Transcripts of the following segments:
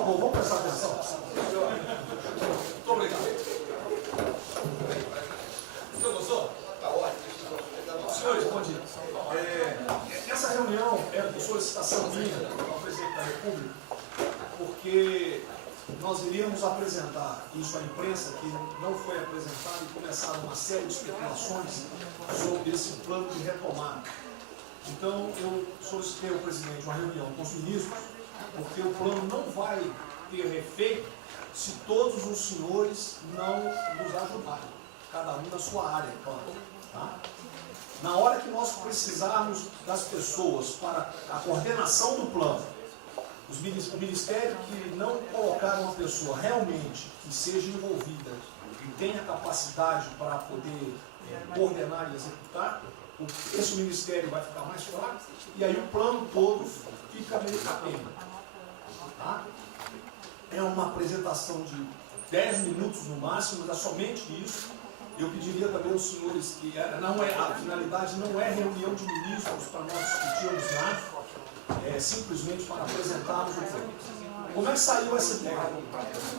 favor, vamos prestar atenção. Muito obrigado. Você gostou? Está ótimo. Senhores, bom dia. Essa reunião é por solicitação minha ao presidente da República, porque nós iríamos apresentar isso à imprensa, que não foi apresentado, e começaram uma série de especulações sobre esse plano de retomada. Então, eu solicitei ao presidente uma reunião com os ministros, porque o plano não vai ter efeito se todos os senhores não nos ajudarem, cada um na sua área, claro. Tá? Na hora que nós precisarmos das pessoas para a coordenação do plano, o Ministério que não colocar uma pessoa realmente que seja envolvida e tenha capacidade para poder coordenar e executar, esse Ministério vai ficar mais fraco e aí o plano todo fica meio capenga. Tá? É uma apresentação de 10 minutos no máximo, mas é somente isso. Eu pediria também aos senhores que a finalidade não é reunião de ministros para nós discutirmos nada, simplesmente para apresentarmos o plano. Como é que saiu essa ideia?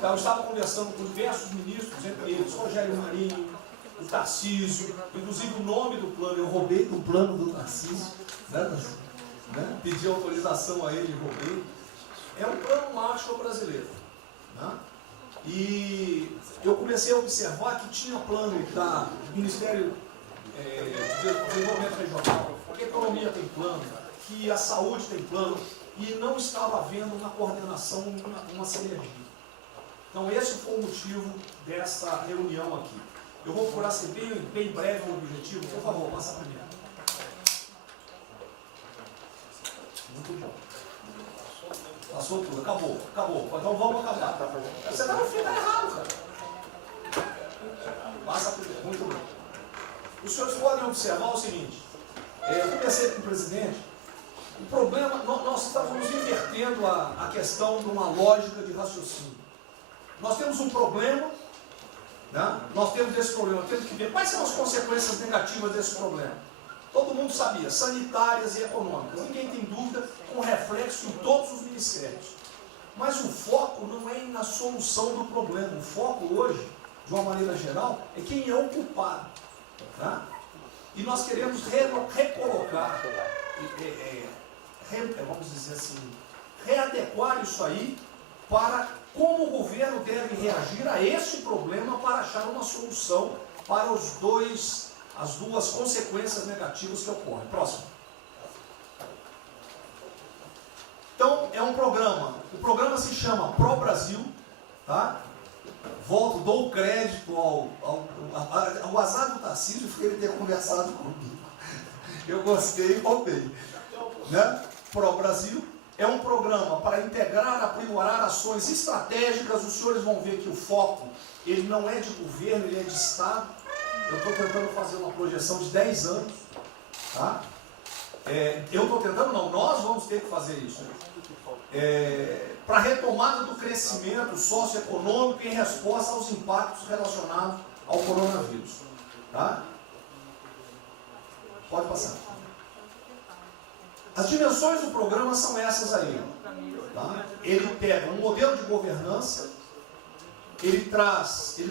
Eu estava conversando com diversos ministros, entre eles Rogério Marinho, o Tarcísio, inclusive o nome do plano, eu roubei do plano do Tarcísio, né? Pedi autorização a ele e roubei. É um plano Marshall brasileiro. Né? E eu comecei a observar que tinha plano do Ministério de Desenvolvimento Regional, que a economia tem plano, que a saúde tem plano, e não estava havendo uma coordenação, uma sinergia. Então esse foi o motivo dessa reunião aqui. Eu vou procurar ser bem breve o objetivo. Por favor, passa primeiro. Muito bom. Passou tudo, acabou. Então vamos acabar. Você está no fim, está errado, cara. Passa primeiro, muito bem. Os senhores podem observar o seguinte. Eu conversei com o presidente. O problema, nós estamos invertendo a questão de uma lógica de raciocínio. Nós temos um problema, né? Nós temos esse problema, temos que ver quais são as consequências negativas desse problema. Todo mundo sabia, sanitárias e econômicas. Ninguém tem dúvida, com reflexo em todos os ministérios. Mas o foco não é na solução do problema. O foco hoje, de uma maneira geral, é quem é o culpado. Tá? E nós queremos recolocar, vamos dizer assim, readequar isso aí para como o governo deve reagir a esse problema para achar uma solução para as duas consequências negativas que ocorrem. Próximo. Então, é um programa. O programa se chama Pro Brasil. Tá? Dou crédito ao azar do Tarcísio por ele ter conversado comigo. Eu gostei e roubei. Né? Pro Brasil é um programa para integrar, aprimorar ações estratégicas. Os senhores vão ver que o foco, ele não é de governo, ele é de Estado. Eu estou tentando fazer uma projeção de 10 anos. Tá? Nós vamos ter que fazer isso. Para a retomada do crescimento socioeconômico em resposta aos impactos relacionados ao coronavírus. Tá? Pode passar. As dimensões do programa são essas aí. Tá? Ele pega um modelo de governança, ele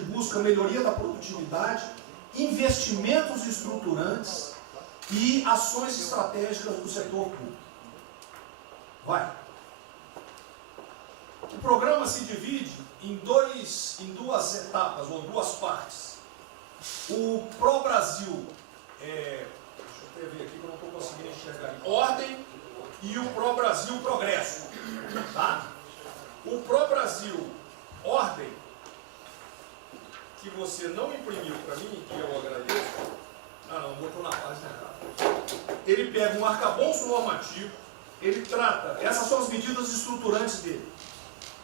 busca melhoria da produtividade, investimentos estruturantes e ações estratégicas do setor público. Vai. O programa se divide em duas etapas, ou duas partes. O Pro Brasil, deixa eu ver aqui que eu não estou conseguindo enxergar, Ordem, e o Pro Brasil Progresso. Tá? O Pro Brasil Ordem, que você não imprimiu para mim, que eu agradeço. Não, botou na página errada. Ele pega um arcabouço normativo, ele trata, essas são as medidas estruturantes dele.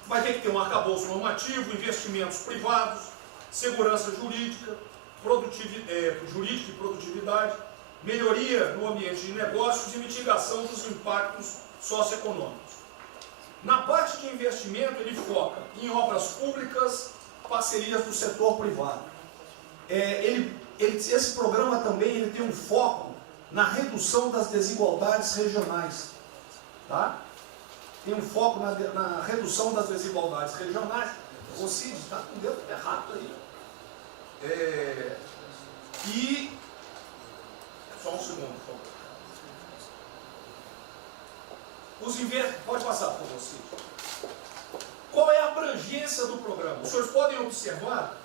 Vai ter que ter um arcabouço normativo, investimentos privados, segurança jurídica, jurídica e produtividade, melhoria no ambiente de negócios e mitigação dos impactos socioeconômicos. Na parte de investimento, ele foca em obras públicas, parcerias do setor privado. Esse programa também ele tem um foco na redução das desigualdades regionais. Tá? tem um foco na redução das desigualdades regionais. O Cid está com o dedo errado aí. E só um segundo, por favor. Pode passar, por favor, Cid. Qual é a abrangência do programa? Os senhores podem observar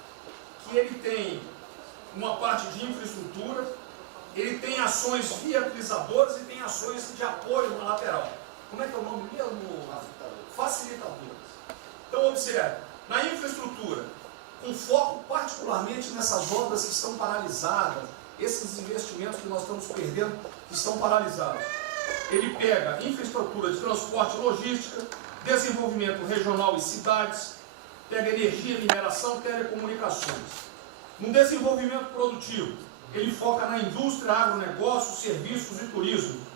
que ele tem uma parte de infraestrutura, ele tem ações viabilizadoras e tem ações de apoio na lateral. Como é que é o nome mesmo? Facilitadoras. Então, observe, na infraestrutura, com foco particularmente nessas obras que estão paralisadas, esses investimentos que nós estamos perdendo, que estão paralisados. Ele pega infraestrutura de transporte e logística, desenvolvimento regional e cidades, pega energia, mineração, telecomunicações. No desenvolvimento produtivo, ele foca na indústria, agronegócio, serviços e turismo.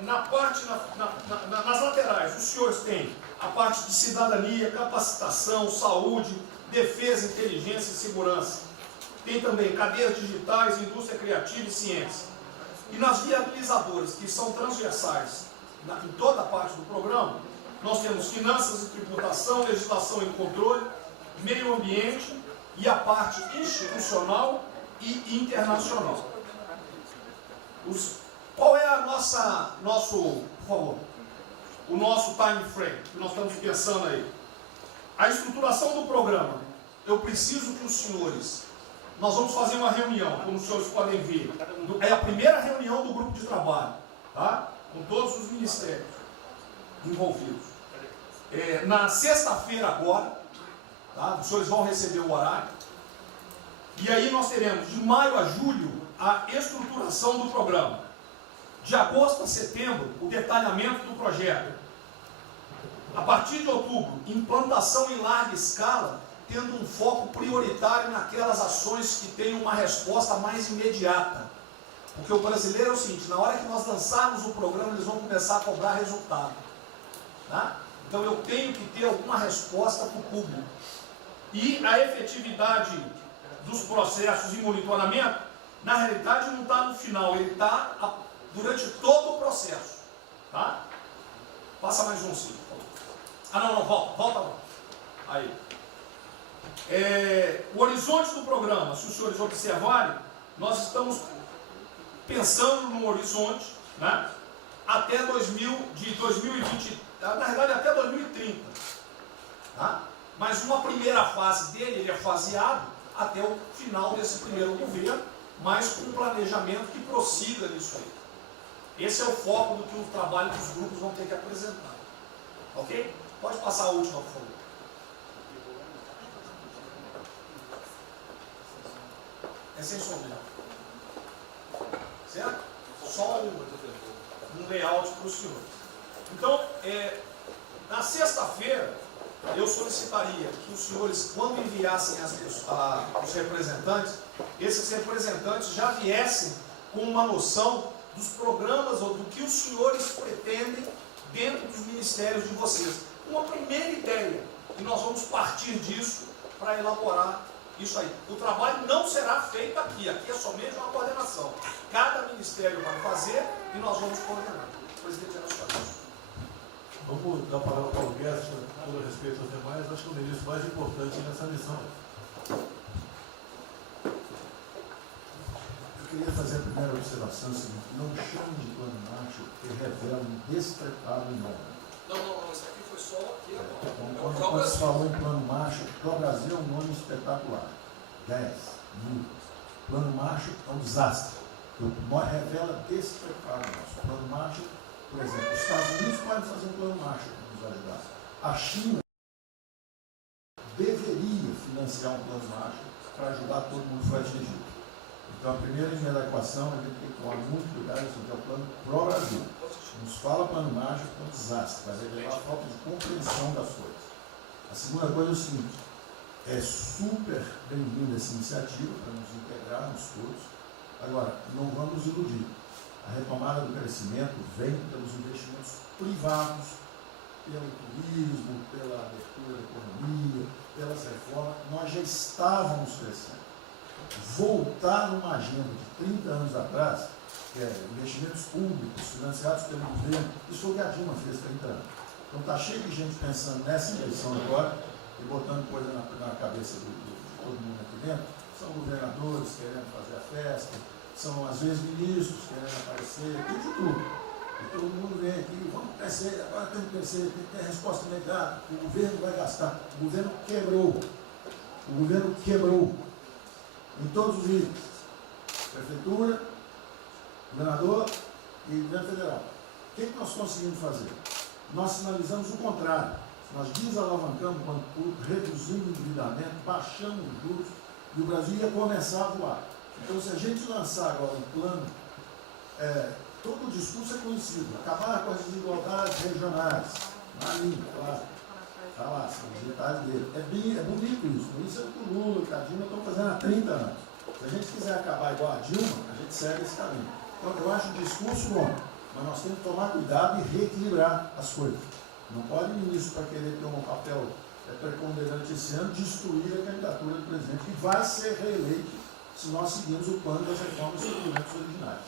Nas laterais, os senhores têm a parte de cidadania, capacitação, saúde, defesa, inteligência e segurança. Tem também cadeias digitais, indústria criativa e ciência. E nas viabilizadoras, que são transversais em toda a parte do programa, nós temos finanças e tributação, legislação e controle, meio ambiente e a parte institucional e internacional. Qual é o nosso time frame que nós estamos pensando aí? A estruturação do programa. Eu preciso que os senhores, nós vamos fazer uma reunião, como os senhores podem ver. É a primeira reunião do grupo de trabalho, tá? Com todos os ministérios envolvidos. Na sexta-feira agora, tá? Os senhores vão receber o horário. E aí nós teremos de maio a julho a estruturação do programa. De agosto a setembro, o detalhamento do projeto. A partir de outubro, implantação em larga escala, tendo um foco prioritário naquelas ações que têm uma resposta mais imediata. Porque o brasileiro é o seguinte, na hora que nós lançarmos o programa, eles vão começar a cobrar resultado. Tá? Então eu tenho que ter alguma resposta para o público. E a efetividade dos processos de monitoramento, na realidade não está no final, ele está durante todo o processo. Tá? Passa mais um, sim. Volta. Aí. O horizonte do programa, se os senhores observarem, nós estamos pensando num horizonte, né, até 2020, na verdade até 2030. Tá? Mas uma primeira fase dele, ele é faseado até o final desse primeiro governo, mas com um planejamento que prossiga nisso aí. Esse é o foco do que o trabalho dos grupos vão ter que apresentar. Ok? Pode passar a última, por favor. É sem som mesmo. Certo? Só um layout para os senhores. Então, na sexta-feira, eu solicitaria que os senhores, quando enviassem os representantes, esses representantes já viessem com uma noção dos programas ou do que os senhores pretendem dentro dos ministérios de vocês. Uma primeira ideia, e nós vamos partir disso para elaborar isso aí. O trabalho não será feito aqui é somente uma coordenação. Cada ministério vai fazer e nós vamos coordenar. O presidente era só isso. Vamos dar a palavra para o Guedes, com respeito aos demais, acho que o ministro mais importante nessa missão. Eu queria fazer a primeira observação seguinte: não chame de plano Marshall que revela um despreparo enorme. Não, isso aqui foi só aqui agora. Quando se falou em plano Marshall, para o Brasil é um nome espetacular. 10, 1000. Plano Marshall é um desastre. Revela despreparo nosso. Plano Marshall, por exemplo, os Estados Unidos podem fazer um plano Marshall para nos ajudar. A China deveria financiar um plano Marshall para ajudar todo mundo que foi atingido. Então, a primeira linha da equação, a gente tem que tomar muito cuidado, isso aqui é o plano pro Brasil. Nos fala plano Marshall, é um desastre, vai revelar a falta de compreensão das coisas. A segunda coisa é o seguinte: é super bem-vinda essa iniciativa para nos integrarmos todos. Agora, não vamos nos iludir. A retomada do crescimento vem pelos investimentos privados, pelo turismo, pela abertura da economia, pelas reformas. Nós já estávamos crescendo. Voltar numa agenda de 30 anos atrás que é investimentos públicos financiados pelo governo. Isso foi o que a Dilma fez 30 anos. Então está cheio de gente pensando nessa eleição agora e botando coisa na cabeça de todo mundo aqui dentro. São governadores querendo fazer a festa, são às vezes ministros querendo aparecer, tem de tudo. E todo mundo vem aqui, vamos crescer, agora temos que crescer, tem que ter resposta imediata, o governo vai gastar. O governo quebrou. O governo quebrou. Em todos os níveis. Prefeitura, governador e governo federal. O que nós conseguimos fazer? Nós sinalizamos o contrário. Nós desalavancamos o banco público, reduzimos o endividamento, baixamos os juros e o Brasil ia começar a voar. Então, se a gente lançar agora um plano, todo o discurso é conhecido, acabar com as desigualdades regionais, na língua, claro, está lá, são os detalhes dele. É bonito isso, por isso é que o Lula e a Dilma estão fazendo há 30 anos. Se a gente quiser acabar igual a Dilma, a gente segue esse caminho. Então, eu acho o discurso bom, mas nós temos que tomar cuidado e reequilibrar as coisas. Não pode o ministro, para querer ter um papel preponderante esse ano, destruir a candidatura do presidente, que vai ser reeleito se nós seguirmos o plano das reformas estruturantes originárias.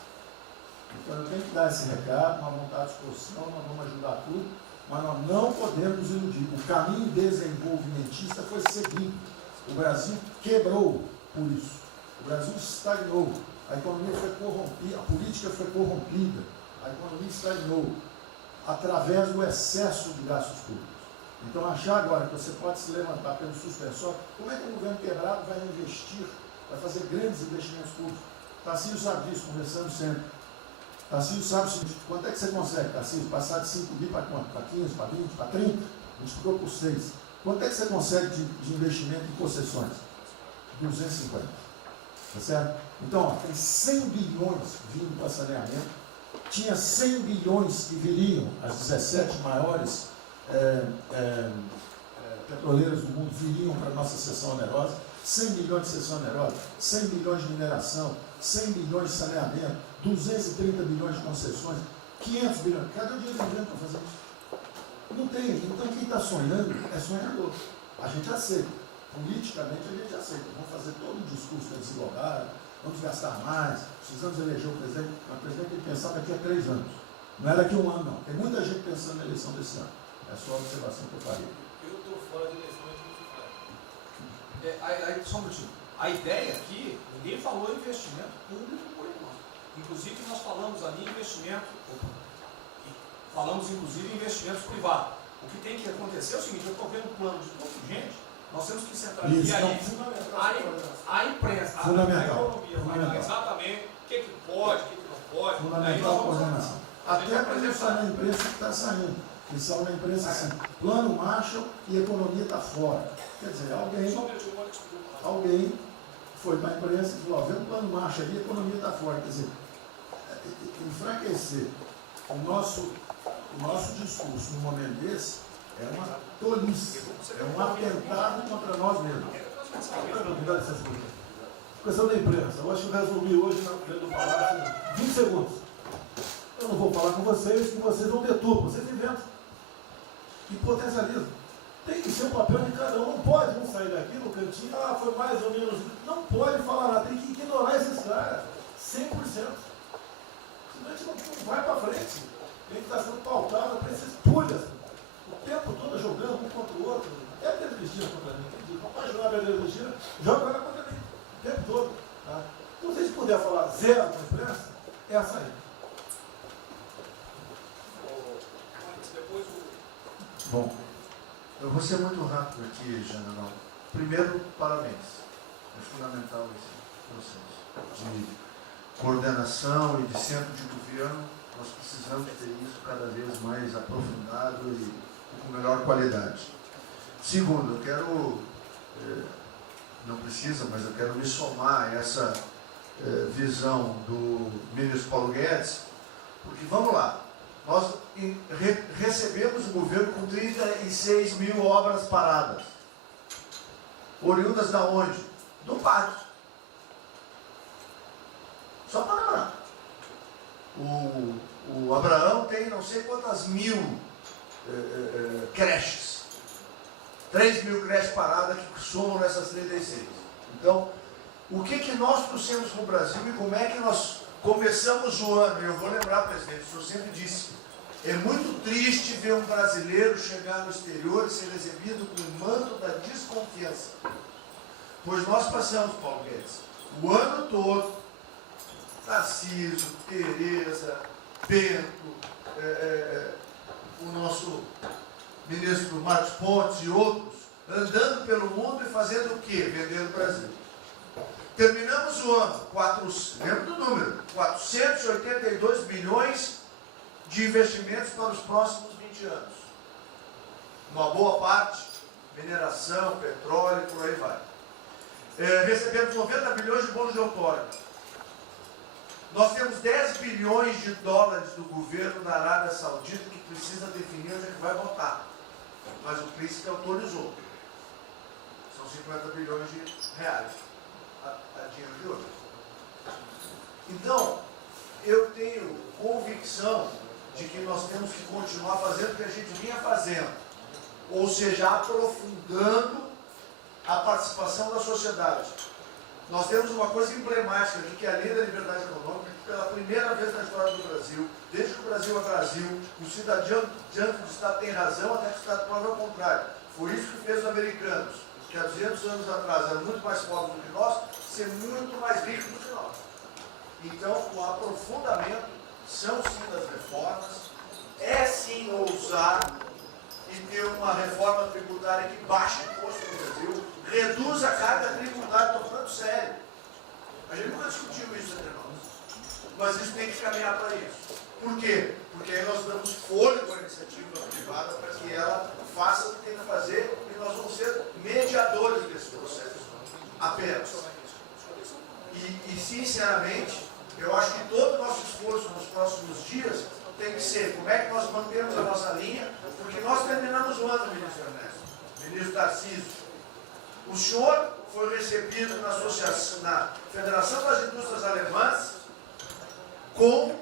Então, eu tenho que dar esse recado, uma vontade de exposição, nós vamos ajudar tudo, mas nós não podemos nos iludir. O caminho desenvolvimentista foi seguido. O Brasil quebrou por isso. O Brasil estagnou. A economia foi corrompida, a política foi corrompida. A economia estagnou através do excesso de gastos públicos. Então, achar agora que você pode se levantar pelo suspensório, como é que o governo quebrado vai investir, vai fazer grandes investimentos públicos? Tarcísio sabe disso, conversando sempre. Tarcísio sabe o seguinte: quanto é que você consegue, Tarcísio, passar de 5 bi para quanto? Para 15, para 20, para 30? Multiplicou por 6. Quanto é que você consegue de investimento em concessões? 250. Tá certo? Então, ó, tem 100 bilhões vindo para saneamento. Tinha 100 bilhões que viriam, as 17 maiores petroleiras do mundo viriam para a nossa seção onerosa. 100 bilhões de seção onerosa, 100 bilhões de mineração, 100 bilhões de saneamento, 230 bilhões de concessões, 500 bilhões. Cadê o dinheiro do governo para fazer isso? Não tem. Então, quem está sonhando é sonhador. A gente aceita. Politicamente, a gente aceita. Vamos fazer todo o discurso da desigualdade, vamos gastar mais, precisamos eleger o presidente. Mas o presidente tem que pensar daqui a 3 anos. Não é daqui a 1 ano, não. Tem muita gente pensando na eleição desse ano. É só a observação que eu faria. Eu estou fora de eleição, só um minutinho. A ideia aqui, ninguém falou em investimento público por enquanto. Inclusive, nós falamos ali em investimento, falamos inclusive em investimentos privados. O que tem que acontecer é o seguinte: eu estou vendo um plano de pouca gente, nós temos que centralizar a imprensa, a economia, falar exatamente o que pode, o que não pode. Fundamental a coordenação. Até para isso na imprensa que está saindo. Que são na imprensa assim, plano Marshall e economia está fora. Quer dizer, alguém foi para a imprensa e falou: vê o plano Marshall ali, a economia está fora. Quer dizer, enfraquecer o nosso discurso no momento desse é uma tolice, é um atentado contra nós mesmos. Questão da imprensa, eu acho que eu resumi hoje dentro do palácio 20 segundos. Eu não vou falar com vocês, que vocês não deturpam, vocês inventam e potencializam. Tem que ser o papel de cada um, não pode um sair daqui no cantinho, foi mais ou menos. Não pode falar nada, tem que ignorar esses caras, 100%. Senão a gente não vai para frente. Tem que estar sendo pautado para esses pulhas, o tempo todo jogando um contra o outro. É a Pedro Cristina contra mim, não pode jogar a Pedro Cristina, joga ela contra mim, o tempo todo. Tá? Então, se a gente puder falar zero com a imprensa, é essa aí. Bom, eu vou ser muito rápido aqui, general. Primeiro, parabéns. É fundamental esse processo de coordenação e de centro de governo. Nós precisamos ter isso cada vez mais aprofundado e com melhor qualidade. Segundo, eu quero, não precisa, mas eu quero me somar a essa visão do ministro Paulo Guedes, porque vamos lá. Nós recebemos o governo com 36 mil obras paradas. Oriundas da onde? Do PAC. Só para lembrar. O Abraão tem não sei quantas mil creches. 3 mil creches paradas que somam nessas 36. Então, o que nós trouxemos para o Brasil e como é que nós começamos o ano, e eu vou lembrar, presidente, o senhor sempre disse, é muito triste ver um brasileiro chegar no exterior e ser recebido com o manto da desconfiança. Pois nós passamos, Paulo Guedes, o ano todo, Tarcísio, Tereza, Bento, o nosso ministro Marcos Pontes e outros, andando pelo mundo e fazendo o quê? Vendendo o Brasil. Terminamos o ano, lembra do número, 482 bilhões de investimentos para os próximos 20 anos. Uma boa parte, mineração, petróleo, por aí vai. Recebemos 90 bilhões de bônus de outorga. Nós temos 10 bilhões de dólares do governo da Arábia Saudita que precisa definir onde é que vai votar. Mas o príncipe autorizou. São 50 bilhões de reais. A dinheiro de hoje. Então, eu tenho convicção de que nós temos que continuar fazendo o que a gente vinha fazendo. Ou seja, aprofundando a participação da sociedade. Nós temos uma coisa emblemática aqui, que é a Lei da Liberdade Econômica, que pela primeira vez na história do Brasil, desde que o Brasil é Brasil, o cidadão diante do Estado tem razão, até que o Estado prova o contrário. Foi isso que fez os americanos, que há 200 anos atrás eram muito mais pobres do que nós, ser muito mais ricos do que nós. Então, o aprofundamento são sim das reformas, é sim ousar e ter uma reforma tributária que baixe o imposto no Brasil, reduz a carga tributária, estou falando sério. A gente nunca discutiu isso entre nós, mas isso tem que caminhar para isso. Por quê? Porque aí nós damos fôlego à iniciativa privada para que ela faça o que tem que fazer e nós vamos ser mediadores desse processo. Apenas. E sinceramente, eu acho que todo o nosso esforço nos próximos dias tem que ser como é que nós mantemos a nossa linha, porque nós terminamos o ano, ministro Ernesto, ministro Tarcísio. O senhor foi recebido na associação, na Federação das Indústrias Alemãs com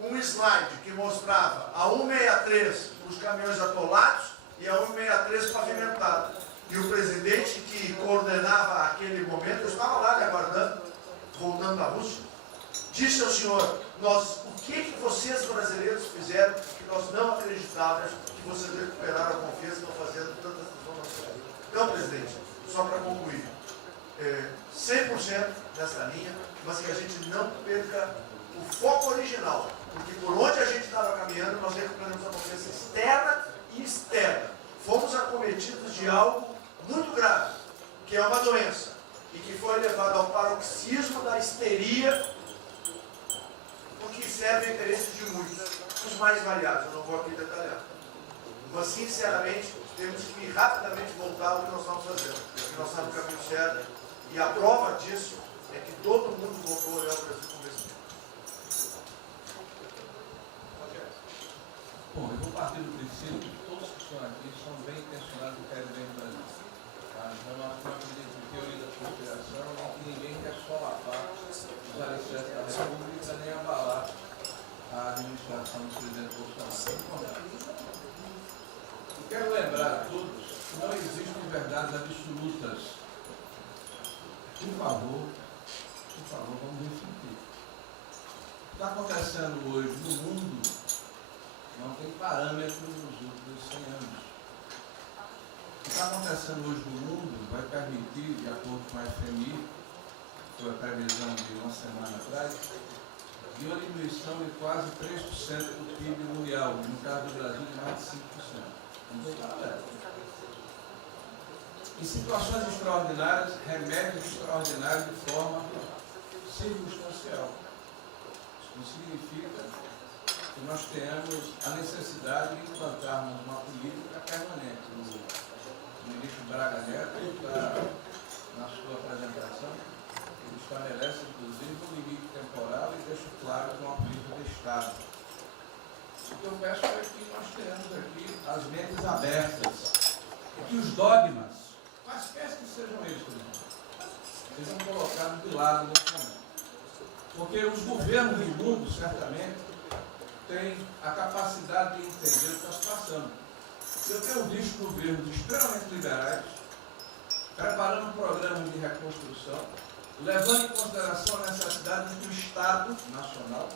um slide que mostrava a 163 para os caminhões atolados e a 163 pavimentado. E o presidente que coordenava aquele momento, eu estava lá lhe aguardando, voltando da Rússia, disse ao senhor, o que vocês brasileiros fizeram que nós não acreditávamos que vocês recuperaram a confiança e estão fazendo tantas transformações. Então, presidente, só para concluir, 100% dessa linha, mas que a gente não perca o foco original, porque por onde a gente estava caminhando, nós recuperamos a confiança externa e externa. Fomos acometidos de algo muito grave, que é uma doença, e que foi levado ao paroxismo da histeria, porque serve ao interesse de muitos, os mais variados, eu não vou aqui detalhar. Mas, sinceramente, temos que rapidamente voltar ao que nós estamos fazendo, porque nós estamos no caminho certo, e a prova disso é que todo mundo voltou a olhar o Brasil como esse. Bom, eu vou partir do princípio que todos que estão aqui são bem intencionados e querem bem no Brasil. Tá? Então, nós não acreditamos em teoria da conspiração e que ninguém quer só lavar os alicerces da República nem abalar a administração do presidente Bolsonaro. Eu quero lembrar a todos que não existem verdades absolutas. Por favor, vamos refletir. O que está acontecendo hoje no mundo não tem parâmetro nos últimos 100 anos. O que está acontecendo hoje no mundo vai permitir, de acordo com a FMI, que foi a previsão de uma semana atrás, de uma diminuição de quase 3% do PIB mundial, no caso do Brasil, de mais de 5%. Não tem paralelo. Em situações extraordinárias, remédios extraordinários de forma circunstancial. Isso não significa que nós tenhamos a necessidade de implantarmos uma política permanente. O ministro Braga Neto, na sua apresentação, ele estabelece, inclusive, um limite temporal e deixa claro que é uma política de Estado. O que eu peço é que nós tenhamos aqui as mentes abertas e que os dogmas, quaisquer que sejam eles, sejam colocados de lado nesse momento. Porque os governos do mundo, certamente, têm a capacidade de entender o que está se passando. Eu tenho visto governos extremamente liberais, preparando programas de reconstrução, levando em consideração a necessidade de que o Estado Estado Nacional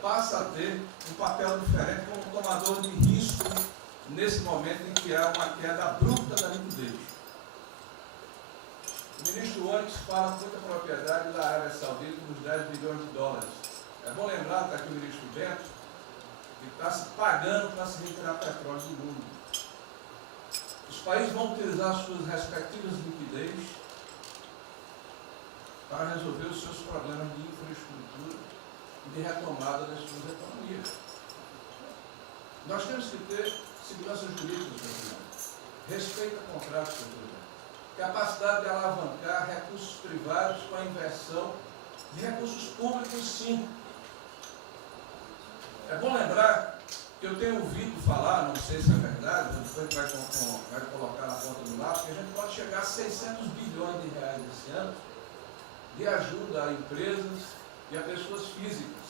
passa a ter um papel diferente como tomador de risco nesse momento em que há uma queda abrupta da liquidez. O ministro Onyx fala com muita propriedade da Arábia Saudita nos 10 bilhões de dólares. É bom lembrar, está aqui o ministro Bento, que está se pagando para se retirar petróleo do mundo. Os países vão utilizar suas respectivas liquidez para resolver os seus problemas de infraestrutura e de retomada das suas economias. Nós temos que ter segurança jurídica, Sr. Presidente, respeito a contratos, Sr. Presidente, capacidade de alavancar recursos privados com a inversão de recursos públicos, sim. É bom lembrar que eu tenho ouvido falar, não sei se é verdade, depois vai colocar na ponta do lápis, que a gente pode chegar a 600 bilhões de reais esse ano de ajuda a empresas e a pessoas físicas.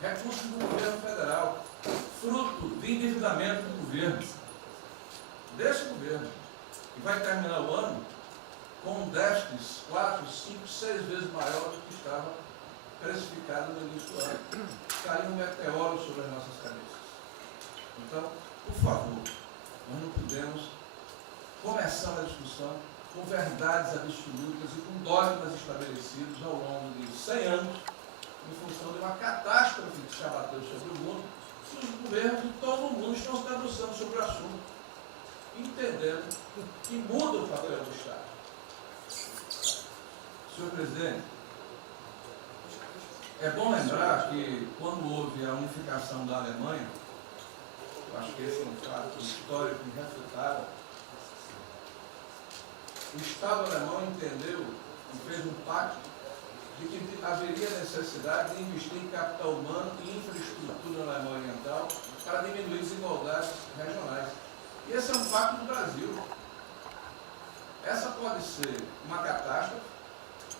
Recursos do governo federal, fruto de endividamento do governo, desse governo, que vai terminar o ano com um déficit 4, 5, 6 vezes maior do que estava precificado no início do ano. Caiu um meteoro sobre as nossas cabeças. Então, por favor, nós não podemos começar a discussão com verdades absolutas e com dogmas estabelecidos ao longo de 100 anos, em função de uma catástrofe que se abateu sobre o mundo, e os governos de todo o mundo estão se debruçando sobre o assunto, entendendo que muda o papel do Estado. Senhor Presidente, é bom lembrar que quando houve a unificação da Alemanha, eu acho que esse é um fato histórico irrefutável, o Estado alemão entendeu e fez um pacto de que haveria necessidade de investir em capital humano e infraestrutura na Alemanha Oriental para diminuir desigualdades regionais. E esse é um pacto do Brasil. Essa pode ser uma catástrofe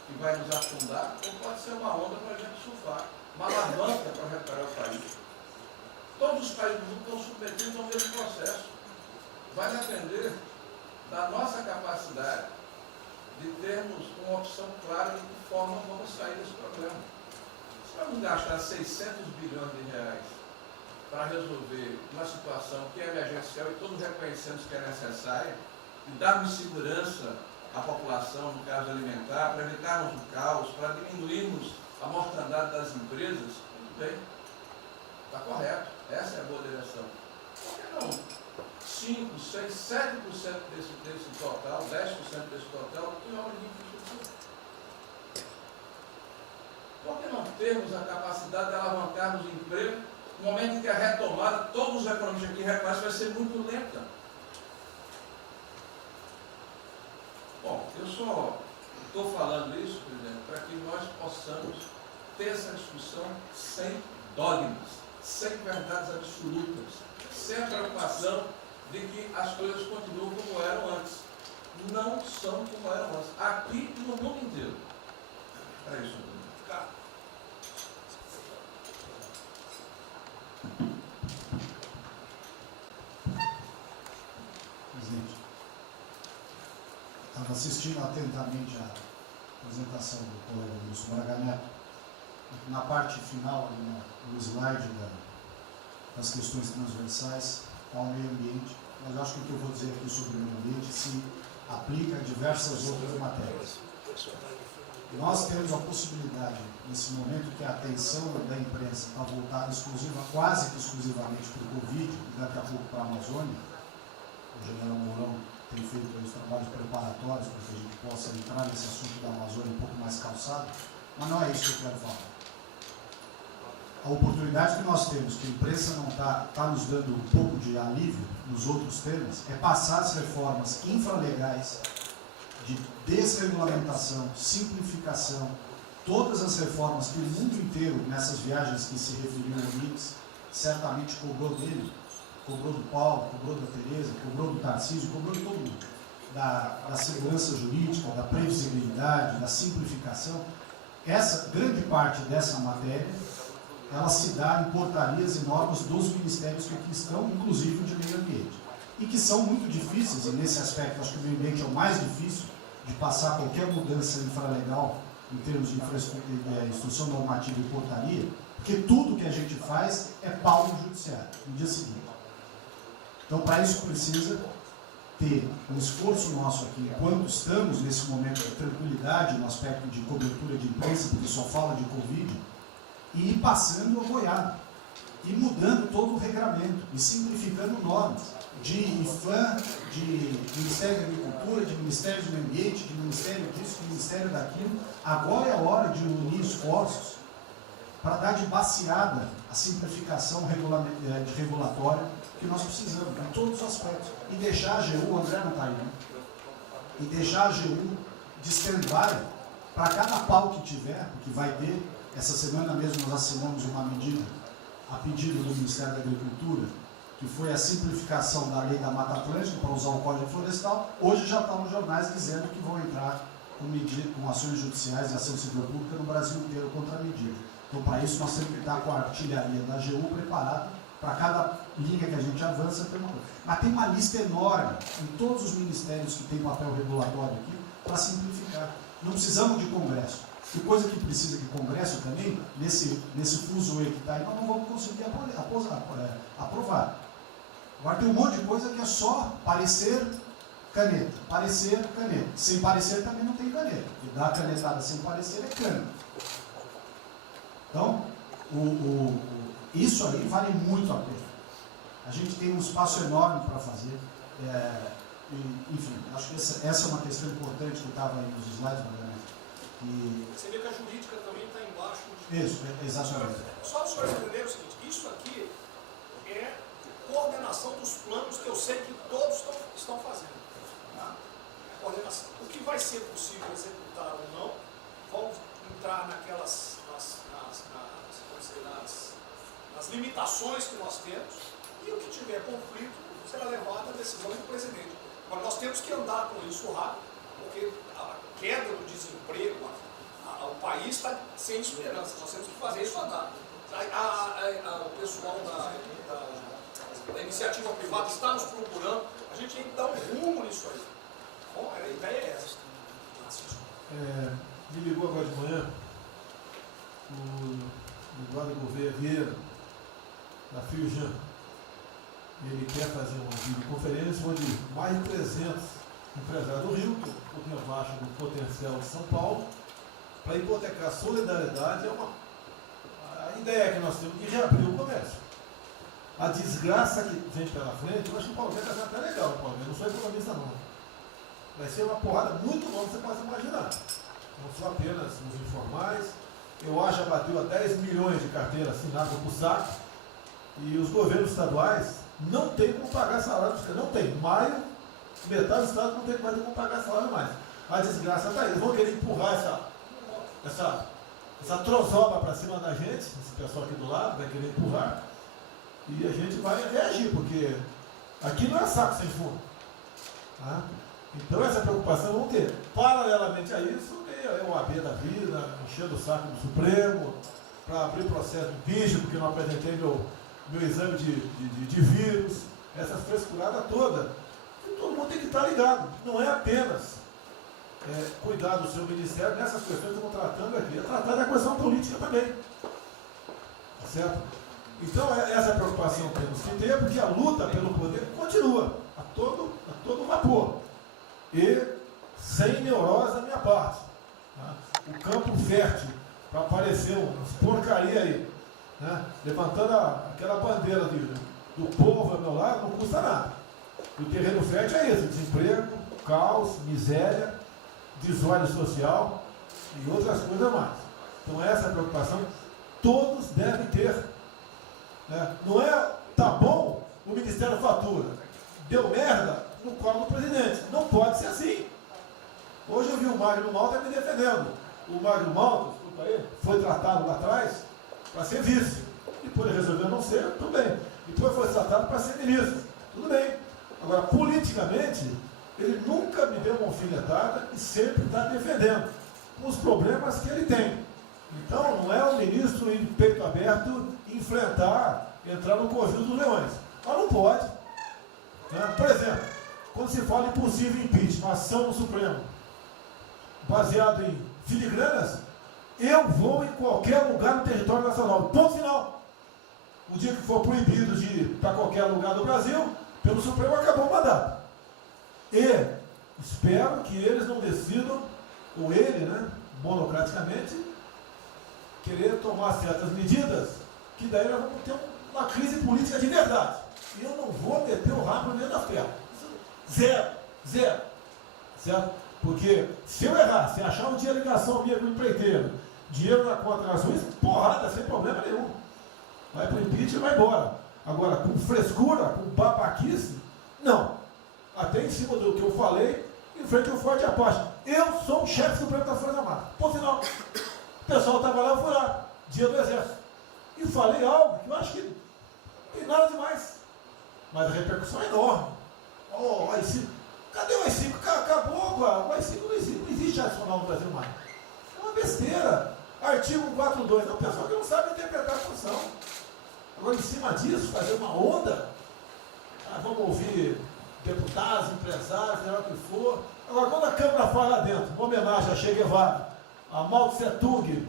que vai nos afundar, ou pode ser uma onda para a gente surfar, uma alavanca para reparar o país. Todos os países do mundo estão submetidos ao mesmo processo. Vai depender da nossa capacidade de termos uma opção clara de que forma vamos sair desse problema. Se vamos gastar 600 bilhões de reais para resolver uma situação que é emergencial e todos reconhecemos que é necessária, e darmos segurança à população, no caso alimentar, para evitarmos o caos, para diminuirmos a mortandade das empresas, tudo bem, está correto, essa é a boa direção. Por que não 5, 6, 7% desse total, 10% desse total, em obra de infraestrutura? Por que não termos a capacidade de alavancarmos o emprego no momento em que a retomada, todos os economistas aqui reconhecem, vai ser muito lenta? Bom, eu só estou falando isso, presidente, para que nós possamos ter essa discussão sem dogmas, sem verdades absolutas, sem a preocupação de que as coisas continuam como eram antes. Não são como eram antes. Aqui e no mundo inteiro. É isso. Presidente, estava assistindo atentamente a apresentação do colega Wilson Braga Neto. Na parte final, no slide das questões transversais, ao meio ambiente, mas eu acho que o que eu vou dizer aqui sobre o meio ambiente se aplica a diversas outras matérias. Nós temos a possibilidade, nesse momento que a atenção da imprensa está voltada quase que exclusivamente para o Covid e daqui a pouco para a Amazônia, o general Mourão tem feito os trabalhos preparatórios para que a gente possa entrar nesse assunto da Amazônia um pouco mais calçado, mas não é isso que eu quero falar. A oportunidade que nós temos, que a imprensa não está nos dando um pouco de alívio nos outros temas, é passar as reformas infralegais de desregulamentação, simplificação, todas as reformas que o mundo inteiro, nessas viagens que se referiu ao Mix, certamente cobrou dele, cobrou do Paulo, cobrou da Tereza, cobrou do Tarcísio, cobrou de todo mundo, da segurança jurídica, da previsibilidade, da simplificação. Essa grande parte dessa matéria, ela se dá em portarias e normas dos ministérios que aqui estão, inclusive de meio ambiente, e que são muito difíceis, e nesse aspecto acho que o meio ambiente é o mais difícil de passar qualquer mudança infralegal em termos de infraestrutura, instrução normativa e portaria, porque tudo que a gente faz é pau no judiciário, no dia seguinte. Então, para isso precisa ter um esforço nosso aqui, enquanto estamos nesse momento de tranquilidade, no aspecto de cobertura de imprensa, porque só fala de Covid, e ir passando a boiada, e mudando todo o regramento, e simplificando normas, de IFAM, de Ministério da Agricultura, de Ministério do Meio Ambiente, de Ministério disso, de Ministério daquilo. Agora é a hora de unir esforços para dar de baseada a simplificação regulatória que nós precisamos, em todos os aspectos. E deixar a AGU, o André não está aí, né? E deixar a AGU de stand-by para cada pau que tiver, porque vai ter. Essa semana mesmo nós assinamos uma medida a pedido do Ministério da Agricultura, que foi a simplificação da lei da Mata Atlântica para usar o Código Florestal. Hoje já está nos jornais dizendo que vão entrar com ações judiciais e ação civil pública no Brasil inteiro contra a medida. Então, para isso, nós temos que estar com a artilharia da AGU preparada para cada linha que a gente avança. Mas tem uma lista enorme em todos os ministérios que têm papel regulatório aqui para simplificar. Não precisamos de Congresso. E coisa que precisa de Congresso também, nesse fuso que está aí, nós não vamos conseguir aprovar. Agora tem um monte de coisa que é só parecer, caneta. Parecer, caneta. Sem parecer também não tem caneta. E dar canetada sem parecer é cana. Então, isso aí vale muito a pena. A gente tem um espaço enorme para fazer. Enfim, acho que essa é uma questão importante que estava aí nos slides, Você vê que a jurídica também está embaixo. Isso, exatamente. Só para os senhores entenderem o seguinte, isso aqui é coordenação dos planos que eu sei que todos estão fazendo. Tá? Coordenação. O que vai ser possível executar ou não, vão entrar nas limitações que nós temos, e o que tiver conflito será levado à decisão do presidente. Agora, nós temos que andar com isso rápido, porque a queda do desemprego, o país está sem esperança, nós temos que fazer isso andar. O pessoal da iniciativa privada está nos procurando, a gente tem que dar um rumo nisso aí. Bom, a ideia é essa. Me ligou agora de manhã o Eduardo Gouveia Vieira, da Fiujan. Ele quer fazer uma videoconferência onde mais de 300 empresários do Rio, que é um pouquinho abaixo do potencial de São Paulo, para hipotecar solidariedade. A ideia que nós temos de reabrir o comércio. A desgraça que vem pela frente, eu acho que o Paulo vai fazer até legal, Paulo. Eu não sou economista não. Vai ser uma porrada muito longa, você pode imaginar. Não só apenas nos informais. Eu acho que bateu a 10 milhões de carteiras assinadas por saco. E os governos estaduais não têm como pagar salário. Não tem. Maio, metade do estado não tem mais como pagar salário mais. A desgraça está aí. Eles vão querer empurrar essa trozoba para cima da gente. Esse pessoal aqui do lado vai querer empurrar. E a gente vai reagir, porque aqui não é saco sem fundo. Tá? Então essa preocupação vamos ter. Paralelamente a isso, é o AB da vida, enchendo o saco do Supremo, para abrir processo de bicho, porque não apresentei meu exame de vírus, essas frescuradas todas. E todo mundo tem que estar ligado. Não é apenas cuidar do seu ministério nessas questões que estamos tratando aqui, é tratar da questão política também. Tá certo? Então essa preocupação temos que ter, porque a luta pelo poder continua a todo vapor. E sem neurose da minha parte. Tá? O campo fértil para aparecer umas porcaria aí, né? Levantando aquela bandeira do povo ao meu lado, não custa nada. E o terreno fértil é isso: desemprego, caos, miséria, desordem social e outras coisas mais. Então essa preocupação todos devem ter. Né? Não é, tá bom, o Ministério fatura, deu merda no colo do presidente. Não pode ser assim. Hoje eu vi o Magno Malta me defendendo. O Magno Malta, desculpa aí, foi tratado lá atrás para ser vice. Depois resolveu não ser, tudo bem. Depois foi tratado para ser ministro, tudo bem. Agora, politicamente, ele nunca me deu uma alfinetada e sempre está defendendo os problemas que ele tem. Então, não é o ministro em peito aberto entrar no covil dos leões. Mas não pode. Né? Por exemplo, quando se fala em possível impeachment, ação no Supremo, baseado em filigranas, eu vou em qualquer lugar no território nacional. Ponto final. O dia que for proibido de ir para qualquer lugar do Brasil, pelo Supremo acabou o mandato. E espero que eles não decidam, ou ele, né, monocraticamente, querer tomar certas medidas, que daí nós vamos ter uma crise política de verdade. E eu não vou meter o rabo dentro da ferro. Zero. Certo? Porque se eu errar, se achar um dia ligação minha com o empreiteiro, dinheiro na conta nas ruas, porrada, sem problema nenhum. Vai para o impeachment e vai embora. Agora, com frescura, com babaquice, não. Até em cima do que eu falei, em frente ao Forte Apache. Eu sou o chefe supremo das Forças Armadas. Ponto final. O pessoal estava lá, eu fui lá, dia do Exército. E falei algo que eu acho que não tem nada demais. Mas a repercussão é enorme. Oh, AI-5. Cadê o AI-5? Acabou, o AI-5 não existe adicional no Brasil mais. É uma besteira. Artigo 142. É um pessoal que não sabe interpretar a função. Agora, em cima disso, fazer uma onda. Vamos ouvir deputados, empresários, seja o que for. Agora, quando a Câmara fala lá dentro, uma homenagem a Che Guevara, a Mao Tse Tung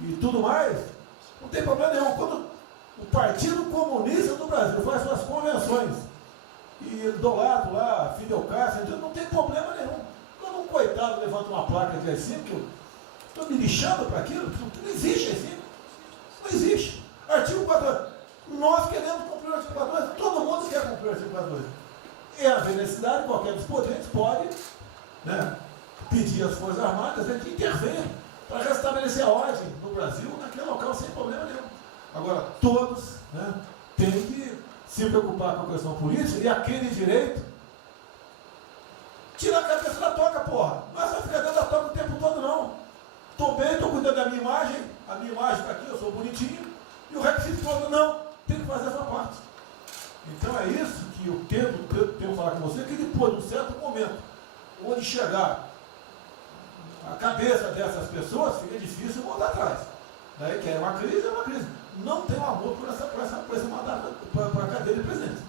e tudo mais, não tem problema nenhum. Quando o Partido Comunista do Brasil faz suas convenções e do lado lá, Fidel Castro, então não tem problema nenhum. Quando um coitado levanta uma placa de AI-5, que eu estou me lixando para aquilo, não existe AI-5. Não existe. Artigo 42. Nós queremos cumprir o artigo 42, todo mundo quer cumprir o artigo 42. E haver necessidade, qualquer dos poderes pode, né, pedir às Forças Armadas, né, que intervenham para restabelecer a ordem no Brasil, naquele local, sem problema nenhum. Agora, todos, né, têm que se preocupar com a questão política e aquele direito, tira a cabeça da toca, porra. Não é só ficar dentro da toca o tempo todo, não. Estou bem, estou cuidando da minha imagem, a minha imagem está aqui, eu sou bonitinho, e o requisito todo, não, tem que fazer essa parte. Então é isso que eu tenho que falar com você, que depois de um certo momento, onde chegar a cabeça dessas pessoas, fica difícil voltar atrás. Daí que é uma crise, é uma crise. Não tenho amor por esse mandato, para a cadeira de presidente.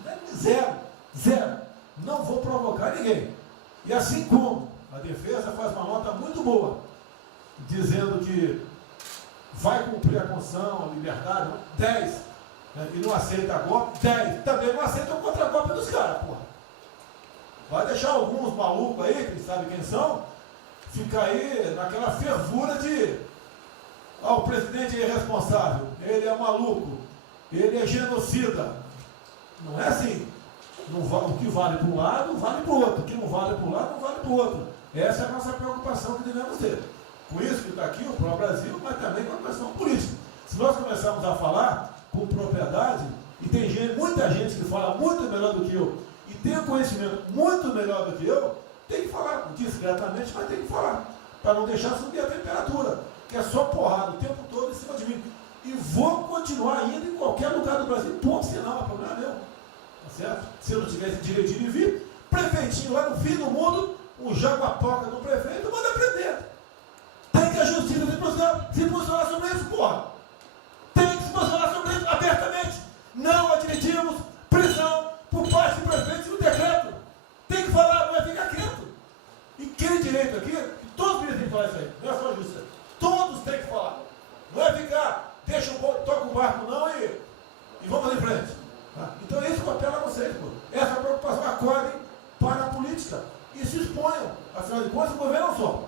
Zero. Não vou provocar ninguém. E assim como a defesa faz uma nota muito boa, dizendo que vai cumprir a Constituição, a liberdade, 10, né, e não aceita golpe, 10, também não aceita o contra-golpe dos caras, porra. Vai deixar alguns malucos aí, que sabe quem são, ficar aí naquela fervura de o presidente é irresponsável, ele é maluco, ele é genocida. Não é assim. O que vale para um lado, vale para o outro. O que não vale para um lado, não vale para o outro. Essa é a nossa preocupação que devemos ter. Por isso que está aqui o pró-Brasil, mas também com a questão política. Se nós começarmos a falar com propriedade, e tem muita gente que fala muito melhor do que eu, e tem um conhecimento muito melhor do que eu, tem que falar, discretamente, mas tem que falar, para não deixar subir a temperatura, que é só porrada o tempo todo em cima de mim. E vou continuar indo em qualquer lugar do Brasil, ponto final, não é problema meu. Tá certo? Se eu não tivesse direito de vir, prefeitinho lá no fim do mundo, um jaguapoca do prefeito, manda prender. Tem que a justiça se posicionar sobre isso, porra. Tem que se posicionar sobre isso abertamente. Não admitimos prisão por parte do prefeito no decreto. Tem que falar, não é ficar quieto. E quem direito aqui, todos têm que falar isso aí, não é só a justiça. Todos têm que falar. Não é ficar, toca o barco não e vamos em frente. Tá? Então é isso que eu apelo a vocês, pô. Essa preocupação, acordem para a política e se exponham. Afinal de contas, o governo não só.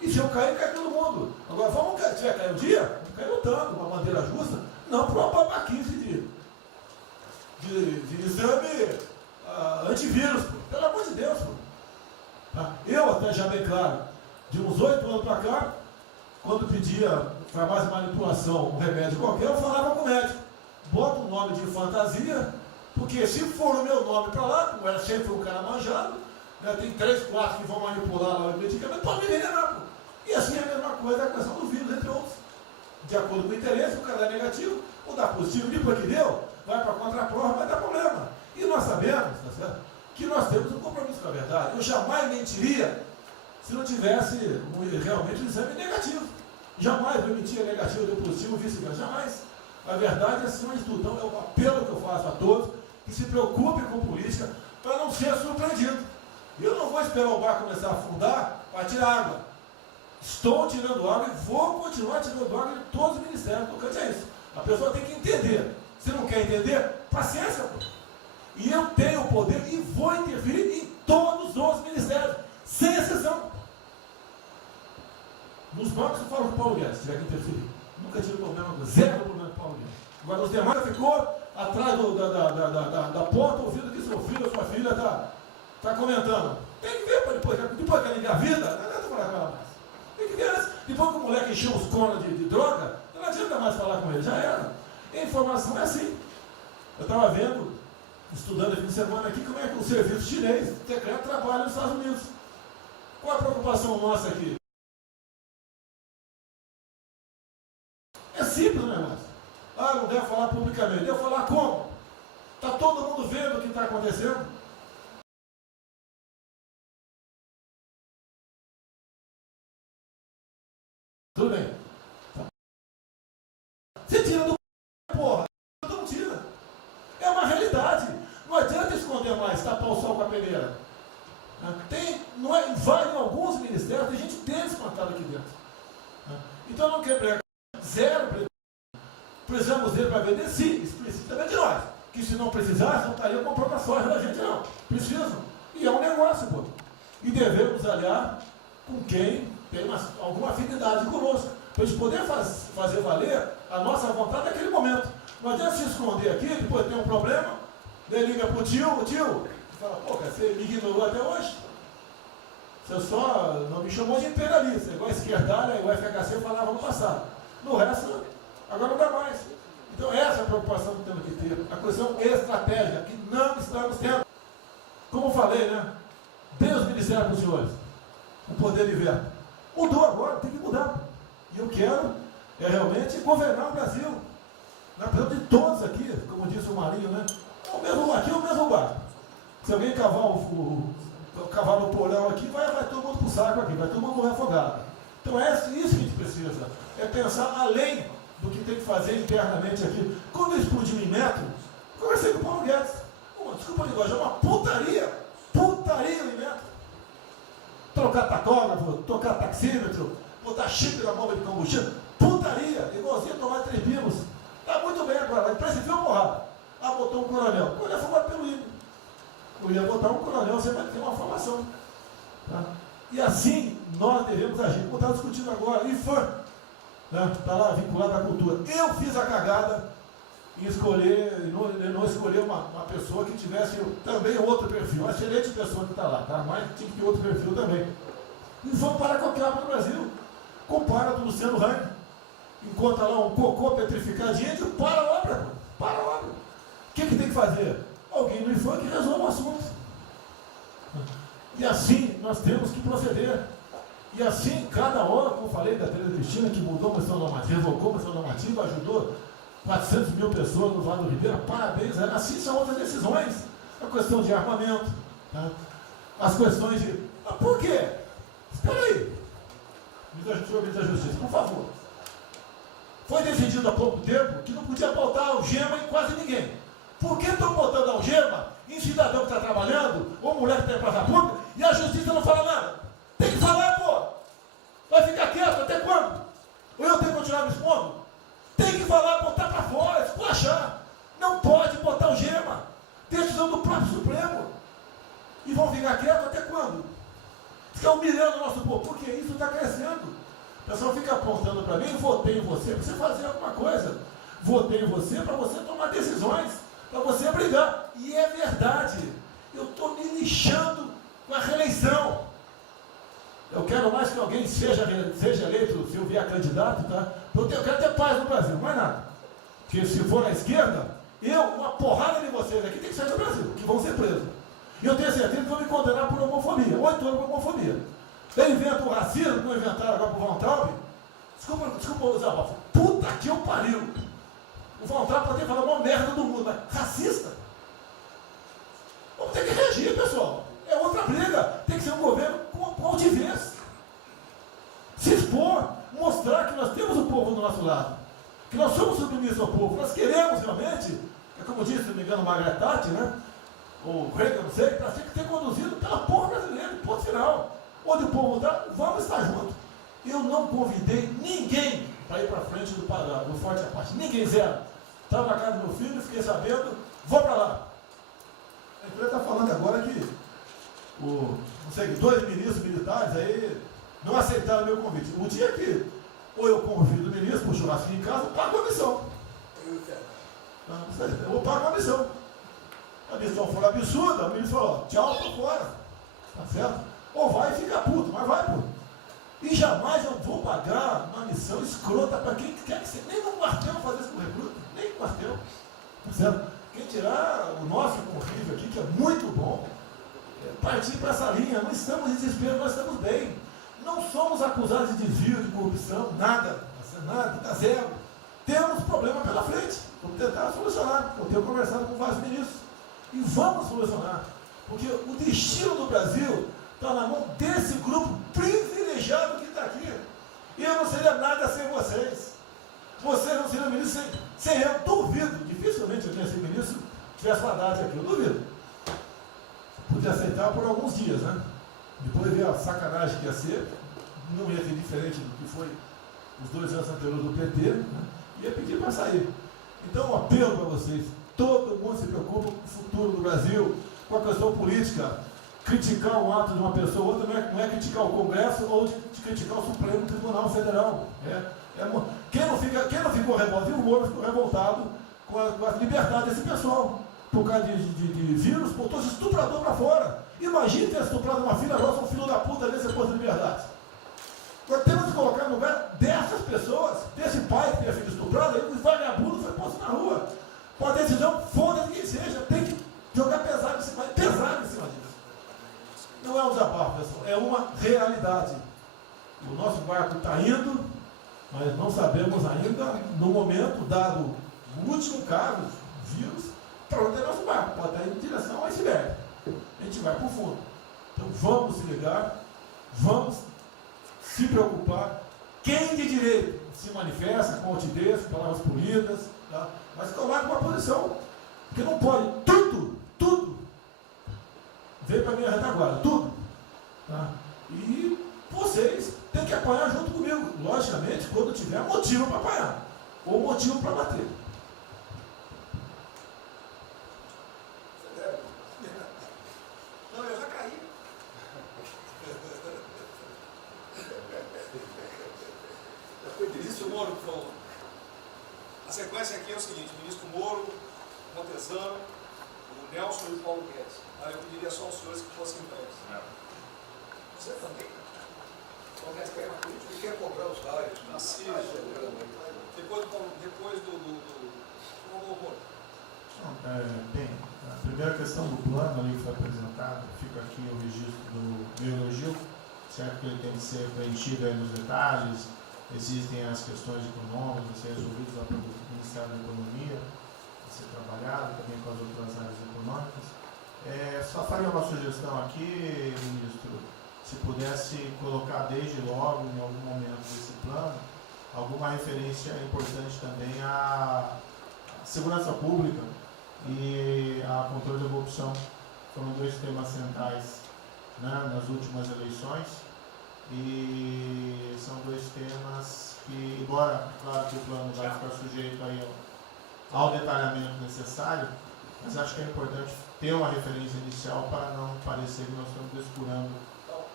E se eu cair, cai todo mundo. Agora, se tiver cair um dia, vamos cair lutando, uma bandeira justa, não por uma babaquice de exame antivírus, pô. Pelo amor de Deus, pô. Tá? Eu até já bem claro, de uns 8 anos para cá, quando pedia farmácia de manipulação, um remédio qualquer, eu falava com o médico. Bota um nome de fantasia, porque se for o meu nome para lá, como era sempre um cara manjado, né, tem 3, 4 que vão manipular lá o medicamento, pode me envenenar, pô. E assim é a mesma coisa a questão do vírus, entre outros. De acordo com o interesse, o cara dá negativo, ou dá positivo, depois que deu, vai para a contraprova, vai dar problema. E nós sabemos, tá certo, que nós temos um compromisso com a verdade. Eu jamais mentiria se não tivesse realmente um exame negativo. Jamais eu mentia negativo, eu deu positivo, vice-versa, jamais. A verdade é acima de tudo. Então é um apelo que eu faço a todos que se preocupem com política para não ser surpreendido. Eu não vou esperar o barco começar a afundar para tirar água. Estou tirando água e vou continuar tirando água de todos os ministérios. O tocante é isso. A pessoa tem que entender. Se não quer entender, paciência, pô. E eu tenho o poder e vou interferir em todos os ministérios, sem exceção. Nos bancos eu falo com o Paulo Guedes, se tiver que interferir. Nunca tive problema, zero problema com o Paulo Guedes. Agora os demais ficou atrás da porta ouvindo que seu filho ou sua filha está comentando. Tem que ver, depois que ela engravida, não adianta falar com ela mais. Tem que ver antes. Depois que o moleque encheu os conos de droga, não adianta mais falar com ele, já era. A informação é assim. Eu estava vendo, estudando esse fim de semana aqui, como é que o serviço chinês secreto trabalha nos Estados Unidos. Qual a preocupação nossa aqui? É simples o negócio. Ah, não deve falar publicamente. Deve falar como? Está todo mundo vendo o que está acontecendo? Tudo bem. Você tira do porra. Não tira. É uma realidade. Não adianta esconder mais, tapar o sol com a peneira. Vai em alguns ministérios, tem gente descontada aqui dentro. Então não quer zero. Precisamos dele para vender? Sim, isso precisa também de nós. Que se não precisasse, não estaria comprando a soja da gente, não. Precisam. E é um negócio, pô. E devemos aliar com quem tem alguma afinidade conosco. Para a gente poder fazer valer a nossa vontade naquele momento. Não adianta se esconder aqui, depois tem um problema, daí liga para o tio, fala, pô, cara, você me ignorou até hoje? Você só não me chamou de imperialista, igual a esquerdalha e o FHC falava no passado. No resto, agora não dá mais. Então essa é a preocupação que temos que ter. A questão estratégica, que não estamos tendo. Como eu falei, né? Dê os ministérios para os senhores. O poder de veto. Mudou agora, tem que mudar. E eu quero realmente governar o Brasil. Nós precisamos de todos aqui, como disse o Marinho, né? Aqui é o mesmo barco. Se alguém cavar o cavalo no porão aqui, vai todo mundo para o saco aqui, vai todo mundo morrer afogado. Então é isso que a gente precisa. É pensar além do que tem que fazer internamente aqui. Quando eu explodi em metro, conversei com o Paulo Guedes. Desculpa a linguagem, é uma putaria. Putaria em metro. Trocar tacógrafo, trocar taxímetro, botar chip na bomba de combustível. Putaria, igualzinho tomar 3 pinos. Está muito bem agora, a imprensa viu porrada. Ah, botou um coronel. O coronel foi botado pelo INE. Eu ia botar um coronel, você vai ter uma formação. Tá? E assim nós devemos agir. Como está discutindo agora, IFAM, está lá vinculado à cultura. Eu fiz a cagada em escolher, não escolher uma pessoa que tivesse também outro perfil. Uma excelente pessoa que está lá, tá? Mas tinha que ter outro perfil também. IFAM para qualquer obra no Brasil. Compara com o Luciano Hang. Encontra lá um cocô petrificadinho e para a obra. Para a obra. O que tem que fazer? Alguém no IFAM que resolva o assunto. E assim nós temos que proceder. E assim, cada hora, como eu falei da Tereza Cristina, que mudou a questão normativa, revogou a questão normativa, ajudou 400 mil pessoas no Vale do Ribeira, parabéns. Assim são outras decisões. A questão de armamento, tá? As questões de... por quê? Espera aí. Ministro da Justiça, por favor. Foi decidido há pouco tempo que não podia botar algema em quase ninguém. Por que estão botando algema em cidadão que está trabalhando, ou mulher que está em praça pública, e a justiça não fala nada? Tem que falar, pô! Vai ficar quieto até quando? Ou eu tenho que continuar me expondo? Tem que falar, botar para fora, esculachar. Não pode botar algema. Decisão do próprio Supremo. E vão ficar quietos até quando? Fica humilhando o nosso povo, porque isso está crescendo. O pessoal fica apontando para mim, votei em você para você fazer alguma coisa. Votei em você para você tomar decisões, para você brigar. E é verdade. Eu estou me lixando com a reeleição. Eu quero mais que alguém seja eleito, se eu vier candidato, tá? Eu quero ter paz no Brasil, mais nada. Porque se for à esquerda, uma porrada de vocês aqui tem que sair do Brasil, que vão ser presos. E eu tenho certeza que vão me condenar por homofobia, 8 anos por homofobia. Ele inventa o racismo, como inventaram agora por Von Traub. Desculpa usar a puta que eu pariu. O Von Traub pode ter falado uma merda do mundo, mas racista? Vamos ter que reagir, pessoal. É outra briga. Tem que ser um governo com altivez. Se expor, mostrar que nós temos o povo do nosso lado. Que nós somos submissos ao povo. Nós queremos realmente, como disse, se não me engano, Margaret Thatcher, né? O Reagan, não sei, para ser conduzido pela povo brasileiro, ponto final. Onde o povo está, vamos estar juntos. Eu não convidei ninguém para ir para frente do Forte Apache. Ninguém, zero. Estava na casa do meu filho, fiquei sabendo, vou para lá. A empresa está falando agora que não sei, 2 ministros militares aí não aceitaram meu convite. O dia que ou eu convido o ministro para o churrasco em casa, eu pago a missão. Eu vou pagar a missão. A missão for absurda, o ministro falou, tchau, tô fora. Tá certo? Ou vai e fica puto, mas vai, pô. E jamais eu vou pagar uma missão escrota para quem quer que seja. Nem no quartel fazer isso com recruta, nem no quartel. Tá certo? Quem tirar o nosso convívio aqui, que é muito bom, partir para essa linha. Não estamos em desespero, nós estamos bem. Não somos acusados de desvio, de corrupção, nada, está zero. Temos problema pela frente, vamos tentar solucionar. Eu tenho conversado com vários ministros e vamos solucionar, porque o destino do Brasil está na mão desse grupo privilegiado que está aqui. E eu não seria nada sem vocês. Vocês não seriam ministros sem eu, duvido. Dificilmente eu tinha sido ministro se tivesse uma data aqui, eu duvido. Podia aceitar por alguns dias, né? Depois ver a sacanagem que ia ser, não ia ser diferente do que foi os 2 anos anteriores do PT, né? Ia pedir para sair. Então, um apelo para vocês: todo mundo se preocupa com o futuro do Brasil, com a questão política. Criticar um ato de uma pessoa ou outra não é criticar o Congresso ou de criticar o Supremo Tribunal Federal. Quem não ficou revoltado, o Moro ficou revoltado com a liberdade desse pessoal. Por causa de vírus, botou esse estuprador para fora. Imagine ter estuprado uma filha nossa, um filho da puta desse posto de liberdade. Nós temos que colocar no lugar dessas pessoas, desse pai que tem a filha estuprada, e o vagabundo foi posto na rua. Com a decisão, foda-se quem seja, tem que jogar pesado em cima disso. Não é um desabafo, pessoal, é uma realidade. O nosso barco está indo, mas não sabemos ainda, no momento, dado o último caso, vírus, para onde é nosso barco. Pode estar indo em direção ao iceberg. A gente vai para o fundo. Então vamos se ligar, vamos se preocupar. Quem de direito se manifesta com altidez, com palavras polidas, tá? Mas tomar uma posição, porque não pode tudo veio para a minha retaguarda, tudo. Tá? E vocês têm que apanhar junto comigo, logicamente, quando tiver motivo para apanhar, ou motivo para bater. Não, eu já caí. O ministro Moro, por favor. A sequência aqui é o seguinte: o ministro Moro, Montezano, o Nelson e o Paulo Guedes. Aí eu pediria só aos senhores que fossem breves. Você também. O Paulo Guedes quer uma política e quer cobrar os raios. Assim, depois do Moro. Bem, a primeira questão do plano ali que foi apresentado, fica aqui o registro do meu elogio, certo que ele tem que ser preenchido aí nos detalhes, existem as questões econômicas a ser resolvidas lá pelo Ministério da Economia, a ser trabalhado também com as outras áreas econômicas. Só faria uma sugestão aqui, ministro, se pudesse colocar desde logo, em algum momento desse plano, alguma referência importante também à segurança pública e a controle da corrupção. Foram 2 temas centrais, né, nas últimas eleições, e são 2 temas que, embora, claro que o plano vai ficar sujeito aí ao detalhamento necessário, mas acho que é importante ter uma referência inicial para não parecer que nós estamos descurando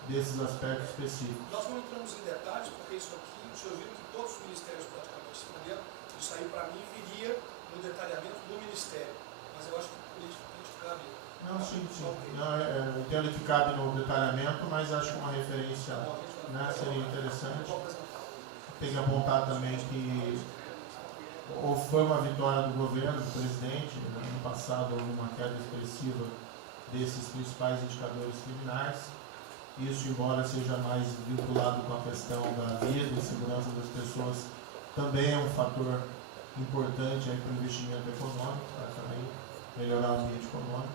desses aspectos específicos. Nós não entramos em detalhes, porque isso aqui, os senhores viram que todos os ministérios praticamente responderam, isso aí para mim viria no detalhamento do Ministério. Mas eu acho que politicamente cabe. Não, sim. Não, eu entendo que cabe no detalhamento, mas acho que uma referência, né, seria interessante. Tem que apontar também que foi uma vitória do governo, do presidente. No ano passado houve uma queda expressiva desses principais indicadores criminais. Isso, embora seja mais vinculado com a questão da vida e segurança das pessoas, também é um fator importante para o investimento econômico, para também melhorar o ambiente econômico.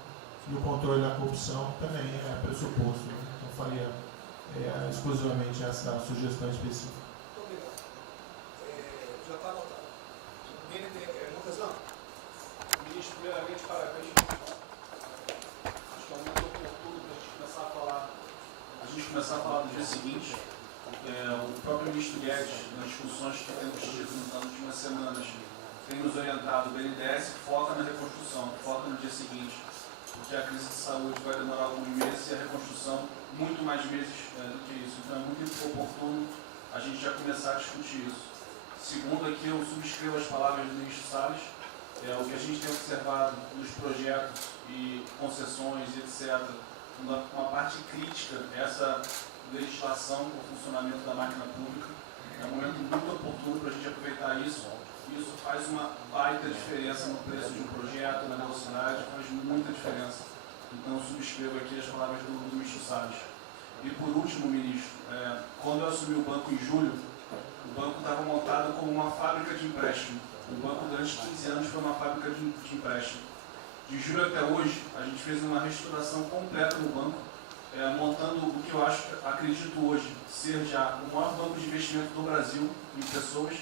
E o controle da corrupção também é pressuposto. Né? Então, faria exclusivamente essa sugestão específica. Muito obrigado. Já está anotado. Montezano? Ministro, primeiramente, parabéns. Acho que é um momento oportuno para a gente começar a falar do dia seguinte. O próprio ministro Guedes, nas discussões que temos tido nas últimas semanas, tem nos orientado, o BNDES foca na reconstrução, foca no dia seguinte, porque a crise de saúde vai demorar alguns meses e a reconstrução muito mais meses do que isso. Então é muito oportuno a gente já começar a discutir isso. Segundo, aqui eu subscrevo as palavras do ministro Salles, o que a gente tem observado nos projetos e concessões, etc., uma parte crítica, essa legislação para o funcionamento da máquina pública. É um momento muito oportuno para a gente aproveitar isso. Isso faz uma baita diferença no preço de um projeto, na velocidade, faz muita diferença. Então, eu subscrevo aqui as palavras do ministro Salles. E, por último, ministro, quando eu assumi o banco em julho, o banco estava montado como uma fábrica de empréstimo. O banco, durante 15 anos, foi uma fábrica de empréstimo. De julho até hoje, a gente fez uma reestruturação completa no banco, montando o que eu acredito hoje ser já o maior banco de investimento do Brasil em pessoas,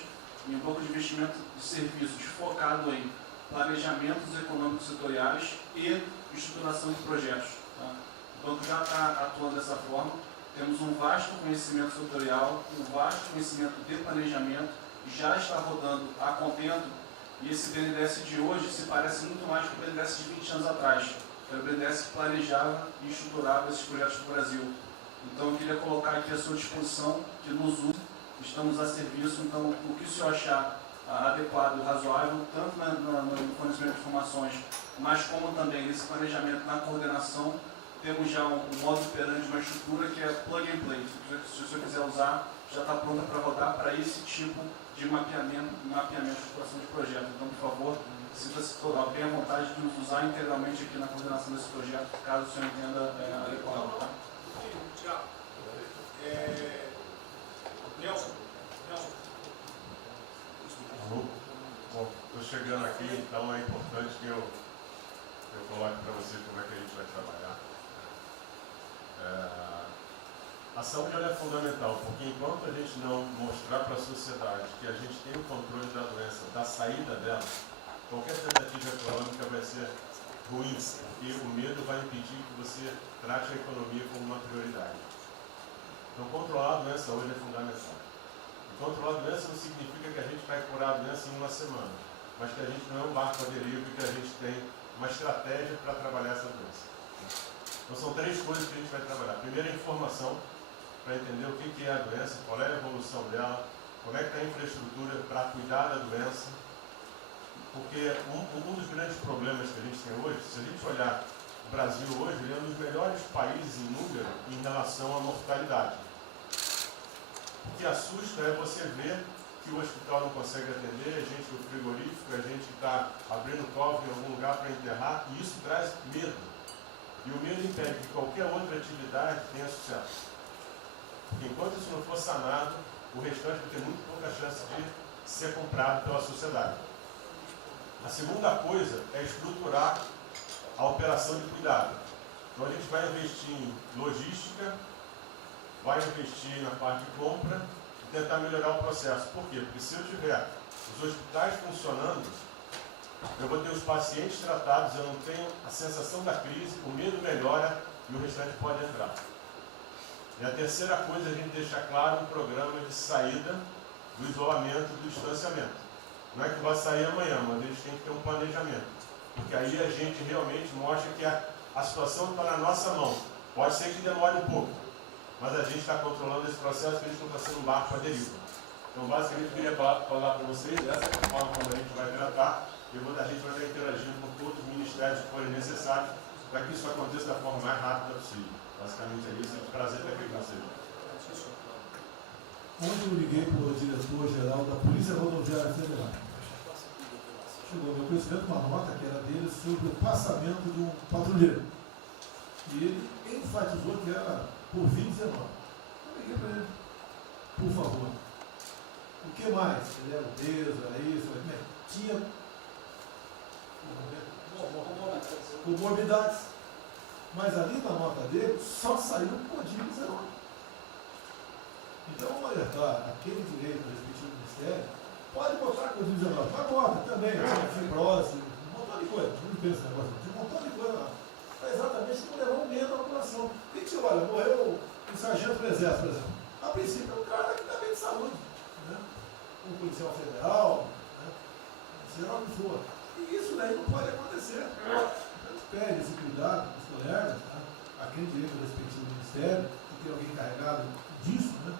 e um banco de investimento de serviços focado em planejamentos econômicos setoriais e estruturação de projetos. Tá? O banco já está atuando dessa forma. Temos um vasto conhecimento setorial, um vasto conhecimento de planejamento, já está rodando a contento, e esse BNDES de hoje se parece muito mais com o BNDES de 20 anos atrás, que era o BNDES que planejava e estruturava esses projetos no Brasil. Então eu queria colocar aqui à sua disposição, que nos use, estamos a serviço, então o que o senhor achar adequado, razoável, tanto no fornecimento de informações, mas como também nesse planejamento, na coordenação, temos já um modo operante, uma estrutura que é plug and play. Se o senhor quiser usar, já está pronta para rodar para esse tipo de mapeamento e estruturação de projeto. Então, por favor, sinta-se bem à vontade de nos usar integralmente aqui na coordenação desse projeto, caso o senhor entenda adequado. Tá? Tiago. Nelson. Bom, estou chegando aqui, então é importante que eu coloque para vocês como é que a gente vai trabalhar. A saúde é fundamental, porque enquanto a gente não mostrar para a sociedade que a gente tem o controle da doença, da saída dela, qualquer tentativa econômica vai ser ruim, porque o medo vai impedir que você trate a economia como uma prioridade. Então, controlar a doença hoje é fundamental. E controlar a doença não significa que a gente vai curar a doença em uma semana, mas que a gente não é um barco à deriva e que a gente tem uma estratégia para trabalhar essa doença. Então, são 3 coisas que a gente vai trabalhar. Primeiro, a informação, para entender o que é a doença, qual é a evolução dela, como é que está a infraestrutura para cuidar da doença. Porque um dos grandes problemas que a gente tem hoje, se a gente olhar o Brasil hoje, ele é um dos melhores países em número em relação à mortalidade. O que assusta é você ver que o hospital não consegue atender, a gente do frigorífico, a gente está abrindo cofre em algum lugar para enterrar, e isso traz medo. E o medo impede que qualquer outra atividade tenha sucesso. Porque enquanto isso não for sanado, o restante vai ter muito pouca chance de ser comprado pela sociedade. A segunda coisa é estruturar a operação de cuidado. Então a gente vai investir em logística, vai investir na parte de compra e tentar melhorar o processo. Por quê? Porque se eu tiver os hospitais funcionando, eu vou ter os pacientes tratados, eu não tenho a sensação da crise, o medo melhora e o restante pode entrar. E a terceira coisa é a gente deixar claro um programa de saída do isolamento e do distanciamento. Não é que vai sair amanhã, mas a gente tem que ter um planejamento. Porque aí a gente realmente mostra que a situação está na nossa mão. Pode ser que demore um pouco, mas a gente está controlando esse processo, que a gente não está sendo um barco à deriva. Então, basicamente, eu queria falar para vocês, essa é a forma como a gente vai tratar, e a gente vai estar interagindo com todos os ministérios que forem necessários, para que isso aconteça da forma mais rápida possível. Basicamente é isso, é um prazer estar aqui com vocês. Ontem eu liguei para o diretor-geral da Polícia Rodoviária Federal. Chegou ao meu conhecimento uma nota que era dele sobre o passamento de um patrulheiro. E ele enfatizou que era por 2019. Eu liguei para ele, por favor. O que mais? Ele era obeso, era isso, tinha comorbidades. Mas ali na nota dele só saiu Covid-19. Então, vamos alertar aquele direito do respectivo ministério, pode botar Covid-19, mas bota também, fibrose, um montão de coisa, não pensa nesse negócio, tem um montão de coisa lá. Para exatamente não levar um medo à população. E que olha, morreu um sargento do exército, por exemplo. A princípio é um cara que está bem de saúde, né? Um policial federal, né? Seja lá o que for. E isso daí não pode acontecer. A gente pede esse cuidado dos colegas, né? A quem direito do respectivo ministério, que tem alguém encarregado disso, né?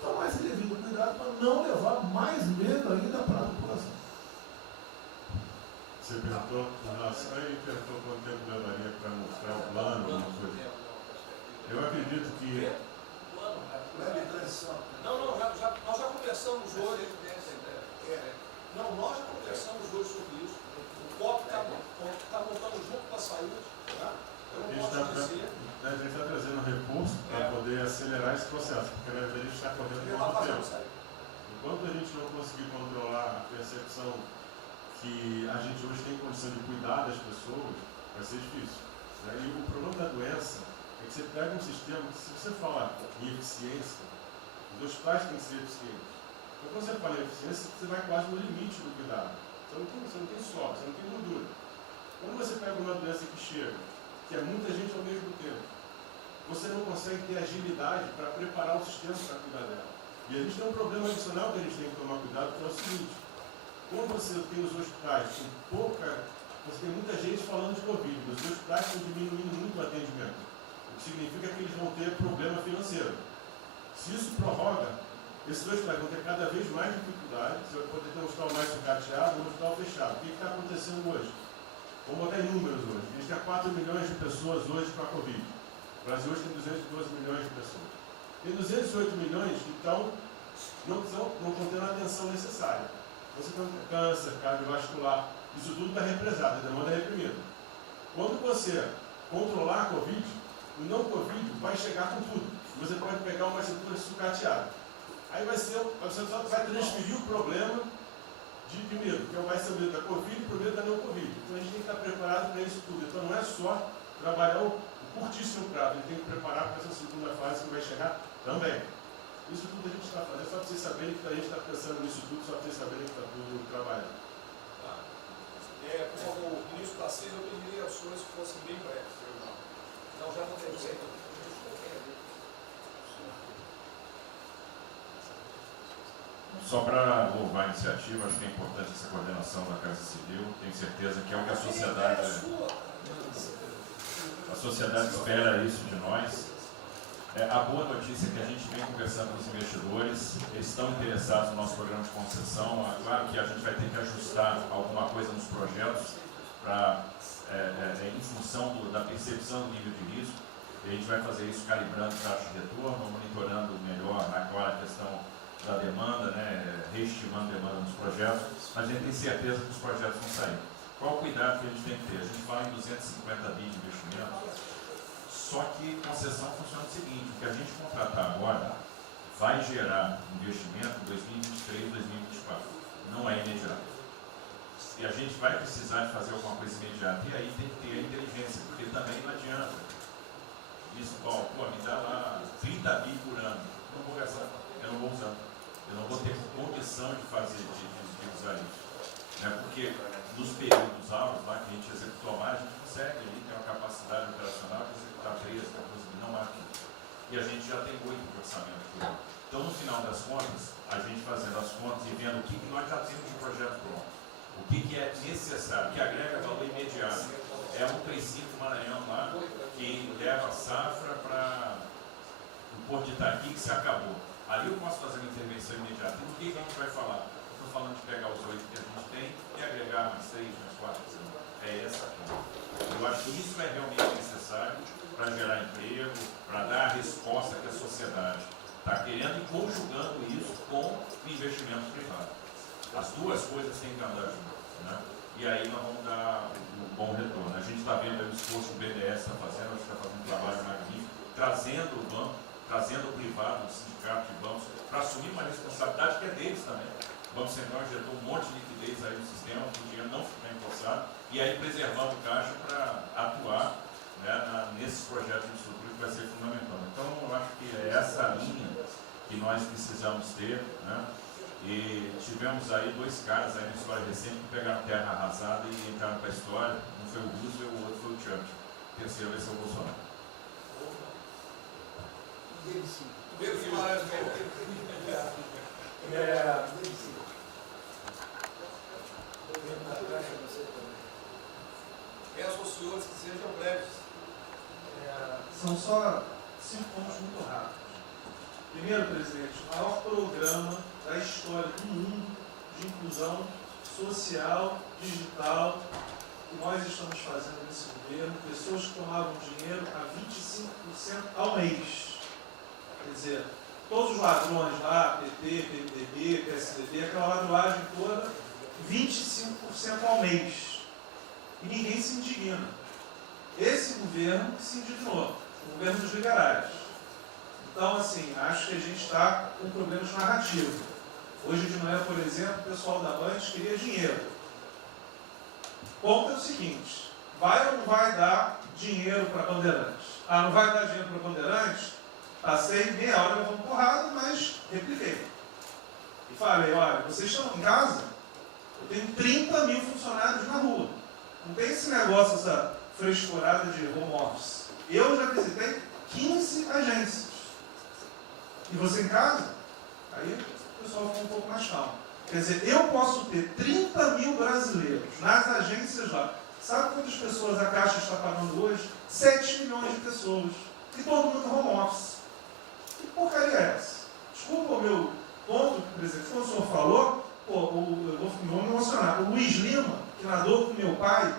Tomar esse devido cuidado para não levar mais medo ainda para a população. Você perguntou, aí perguntou quanto tempo levaria para mostrar o plano, alguma coisa. Eu acredito que. Não, nós já conversamos hoje. Não, nós já conversamos hoje sobre isso. O COP está montando junto com a saúde. Tá? Eu não posso dizer. A gente está trazendo recurso para poder acelerar esse processo, porque na verdade a gente está correndo muito tempo. Enquanto a gente não conseguir controlar a percepção que a gente hoje tem condição de cuidar das pessoas, vai ser difícil. Né? E o problema da doença é que você pega um sistema que, se você falar em eficiência, os hospitais têm que ser eficientes. Então, quando você fala em eficiência, você vai quase no limite do cuidado. Você não tem sobra, você não tem gordura. Quando você pega uma doença que chega, que é muita gente ao mesmo tempo, você não consegue ter agilidade para preparar o sistema para cuidar dela. E a gente tem um problema adicional que a gente tem que tomar cuidado, que é o seguinte: quando você tem os hospitais com você tem muita gente falando de Covid, os hospitais estão diminuindo muito o atendimento, o que significa que eles vão ter problema financeiro. Se isso prorroga, esses hospitais vão ter cada vez mais dificuldade, você vai poder ter um hospital mais sucateado, um hospital fechado. O que está acontecendo hoje? Vamos botar em números hoje. A gente tem 4 milhões de pessoas hoje com a Covid. O Brasil hoje tem 212 milhões de pessoas. Tem 208 milhões que não estão tendo a atenção necessária. Você tem câncer, cardiovascular, isso tudo está represado, a demanda é reprimida. Quando você controlar a Covid, o não Covid vai chegar com tudo. Você pode pegar uma estrutura sucateada. Aí você só vai transferir o problema de medo, que vai ser o medo da Covid e o medo da não Covid. Então a gente tem que estar preparado para isso tudo. Então não é só trabalhar o curtíssimo prazo, a gente tem que preparar para essa segunda fase que vai chegar também. Isso tudo a gente está fazendo, só para vocês saberem que a gente está pensando nisso tudo, só para vocês saberem que está tudo trabalhando. Por favor, o ministro Tarcísio, eu pediria aos senhores que fossem bem breves. Não, já não tem jeito. Só para louvar a iniciativa, acho que é importante essa coordenação da Casa Civil. Tenho certeza que é o que a sociedade espera isso de nós. A boa notícia é que a gente vem conversando com os investidores, eles estão interessados no nosso programa de concessão. Claro que a gente vai ter que ajustar alguma coisa nos projetos em função da percepção do nível de risco. E a gente vai fazer isso calibrando taxa de retorno, monitorando melhor agora a questão da demanda, né, reestimando a demanda nos projetos, mas a gente tem certeza que os projetos vão sair. Qual o cuidado que a gente tem que ter? A gente fala em 250 bi de investimento, só que concessão funciona o seguinte: o que a gente contratar agora vai gerar investimento em 2023, 2024, não é imediato. E a gente vai precisar de fazer alguma coisa imediata, e aí tem que ter a inteligência, porque também não adianta. Isso, me dá lá 30 bi por ano, não vou gastar, eu não vou usar. Eu não vou ter condição de usar isso. Né? Porque nos períodos altos lá que a gente executou mais, a gente consegue ali ter uma capacidade operacional de executar 13, 14 mil, não mais. E a gente já tem 8 de orçamento por ano. Então, no final das contas, a gente fazendo as contas e vendo o que nós já temos de projeto pronto, o que é necessário, que agrega valor imediato. É um 35 Maranhão lá, que leva a safra para o Porto de Itaqui, que se acabou. Ali eu posso fazer uma intervenção imediata. E o que a gente vai falar? Estou falando de pegar os 8 que a gente tem e agregar mais 3, mais 4. É essa a conta. Eu acho que isso é realmente necessário para gerar emprego, para dar a resposta que a sociedade está querendo e conjugando isso com o investimento privado. As duas coisas têm que andar juntas, né? E aí nós vamos dar um bom retorno. A gente está vendo o esforço que o BNDES está fazendo, a gente está fazendo um trabalho magnífico, trazendo o banco, trazendo o privado, o sindicato de bancos, para assumir uma responsabilidade que é deles também. O Banco Central injetou um monte de liquidez aí no sistema, que o dinheiro não fica empossado, e aí preservando o caixa para atuar, né, nesses projetos de infraestrutura que vai ser fundamental. Então, eu acho que é essa linha que nós precisamos ter, né? E tivemos aí 2 caras aí na história recente que pegaram terra arrasada e entraram para a história. Um foi o Roosevelt, o outro foi o Churchill. O terceiro vai ser o Bolsonaro. Pedro Guimarães mesmo. Peço aos senhores que sejam breves. São só 5 pontos muito rápidos. Primeiro, presidente, o maior programa da história do mundo de inclusão social, digital, que nós estamos fazendo nesse governo, pessoas que tomavam dinheiro a 25% ao mês. Quer dizer, todos os ladrões lá, PT, PMDB, PSDB, aquela ladroagem toda, 25% ao mês. E ninguém se indigna. Esse governo que se indignou, o governo dos liberais. Então, assim, acho que a gente está com problemas narrativos. Hoje de manhã, por exemplo, o pessoal da Band queria dinheiro. O ponto é o seguinte, vai ou não vai dar dinheiro para Bandeirantes? Ah, não vai dar dinheiro para Bandeirantes? Passei meia hora levando porrada, mas repliquei. E falei, olha, vocês estão em casa? Eu tenho 30 mil funcionários na rua. Não tem esse negócio, essa frescurada de home office. Eu já visitei 15 agências. E você em casa? Aí o pessoal ficou um pouco mais calmo. Quer dizer, eu posso ter 30 mil brasileiros nas agências lá. Sabe quantas pessoas a Caixa está pagando hoje? 7 milhões de pessoas. E todo mundo home office. Que porcaria é essa? Desculpa o meu ponto, presidente. Como o senhor falou, eu vou me emocionar. O Luiz Lima, que nadou com meu pai,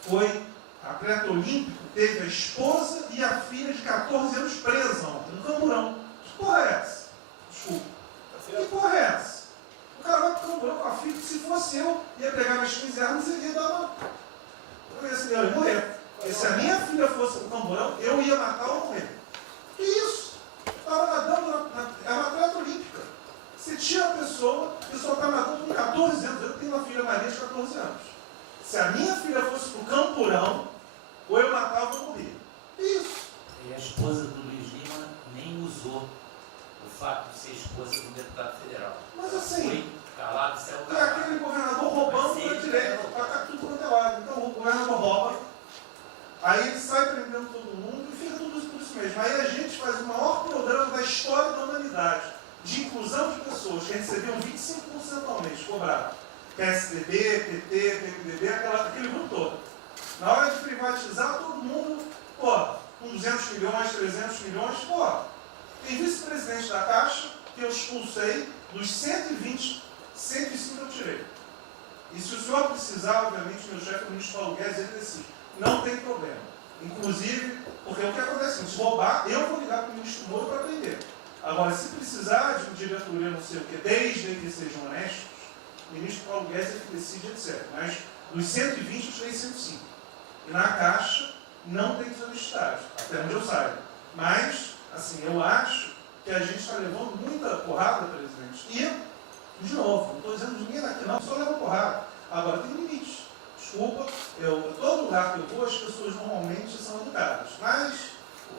foi atleta olímpico, teve a esposa e a filha de 14 anos presa ontem, no Camburão. Que porra é essa? Desculpa. Que porra é essa? O cara vai pro Camburão com a filha, que se fosse eu, ia pegar minhas 15 armas e ia dar uma... Eu ia morrer. E se a minha filha fosse pro Camburão, eu ia matar ou morrer. Que isso? Estava nadando, é uma atleta olímpica. Você tira a pessoa está nadando com 14 anos. Eu tenho uma filha Maria de 14 anos. Se a minha filha fosse pro Camburão, ou eu matava ou morria. Que isso? E a esposa do Luiz Lima nem usou o fato de ser esposa de um deputado federal. Mas assim, foi calado, céu é aquele governador roubando para direito, está tudo quanto é lado. Então o governador rouba, aí ele sai prendendo todo mundo e fica tudo isso por isso mesmo. Aí a gente faz o maior programa da história da humanidade de inclusão de pessoas que recebiam 25% ao mês, cobrado. PSDB, PT, PMDB, aquele grupo todo. Na hora de privatizar, todo mundo, com 200 milhões, 300 milhões, tem vice-presidente da Caixa que eu expulsei, dos 120, 105 eu tirei. E se o senhor precisar, obviamente, meu chefe, o ministro Paulo Guedes, ele decide. Não tem problema. Inclusive, porque o que acontece? Se roubar, eu vou ligar para o ministro Moro para prender. Agora, se precisar de uma diretoria, não sei o quê, desde que sejam honestos, o ministro Paulo Guedes é que decide, etc. Mas dos 120, eu tirei 105. E na Caixa, não tem solicitado, até onde eu saiba. Mas, assim, eu acho que a gente está levando muita porrada, presidente. E, de novo, não estou dizendo de ninguém daqui, não, só leva porrada. Agora, tem limite. Desculpa, todo lugar que eu vou, as pessoas normalmente são educadas. Mas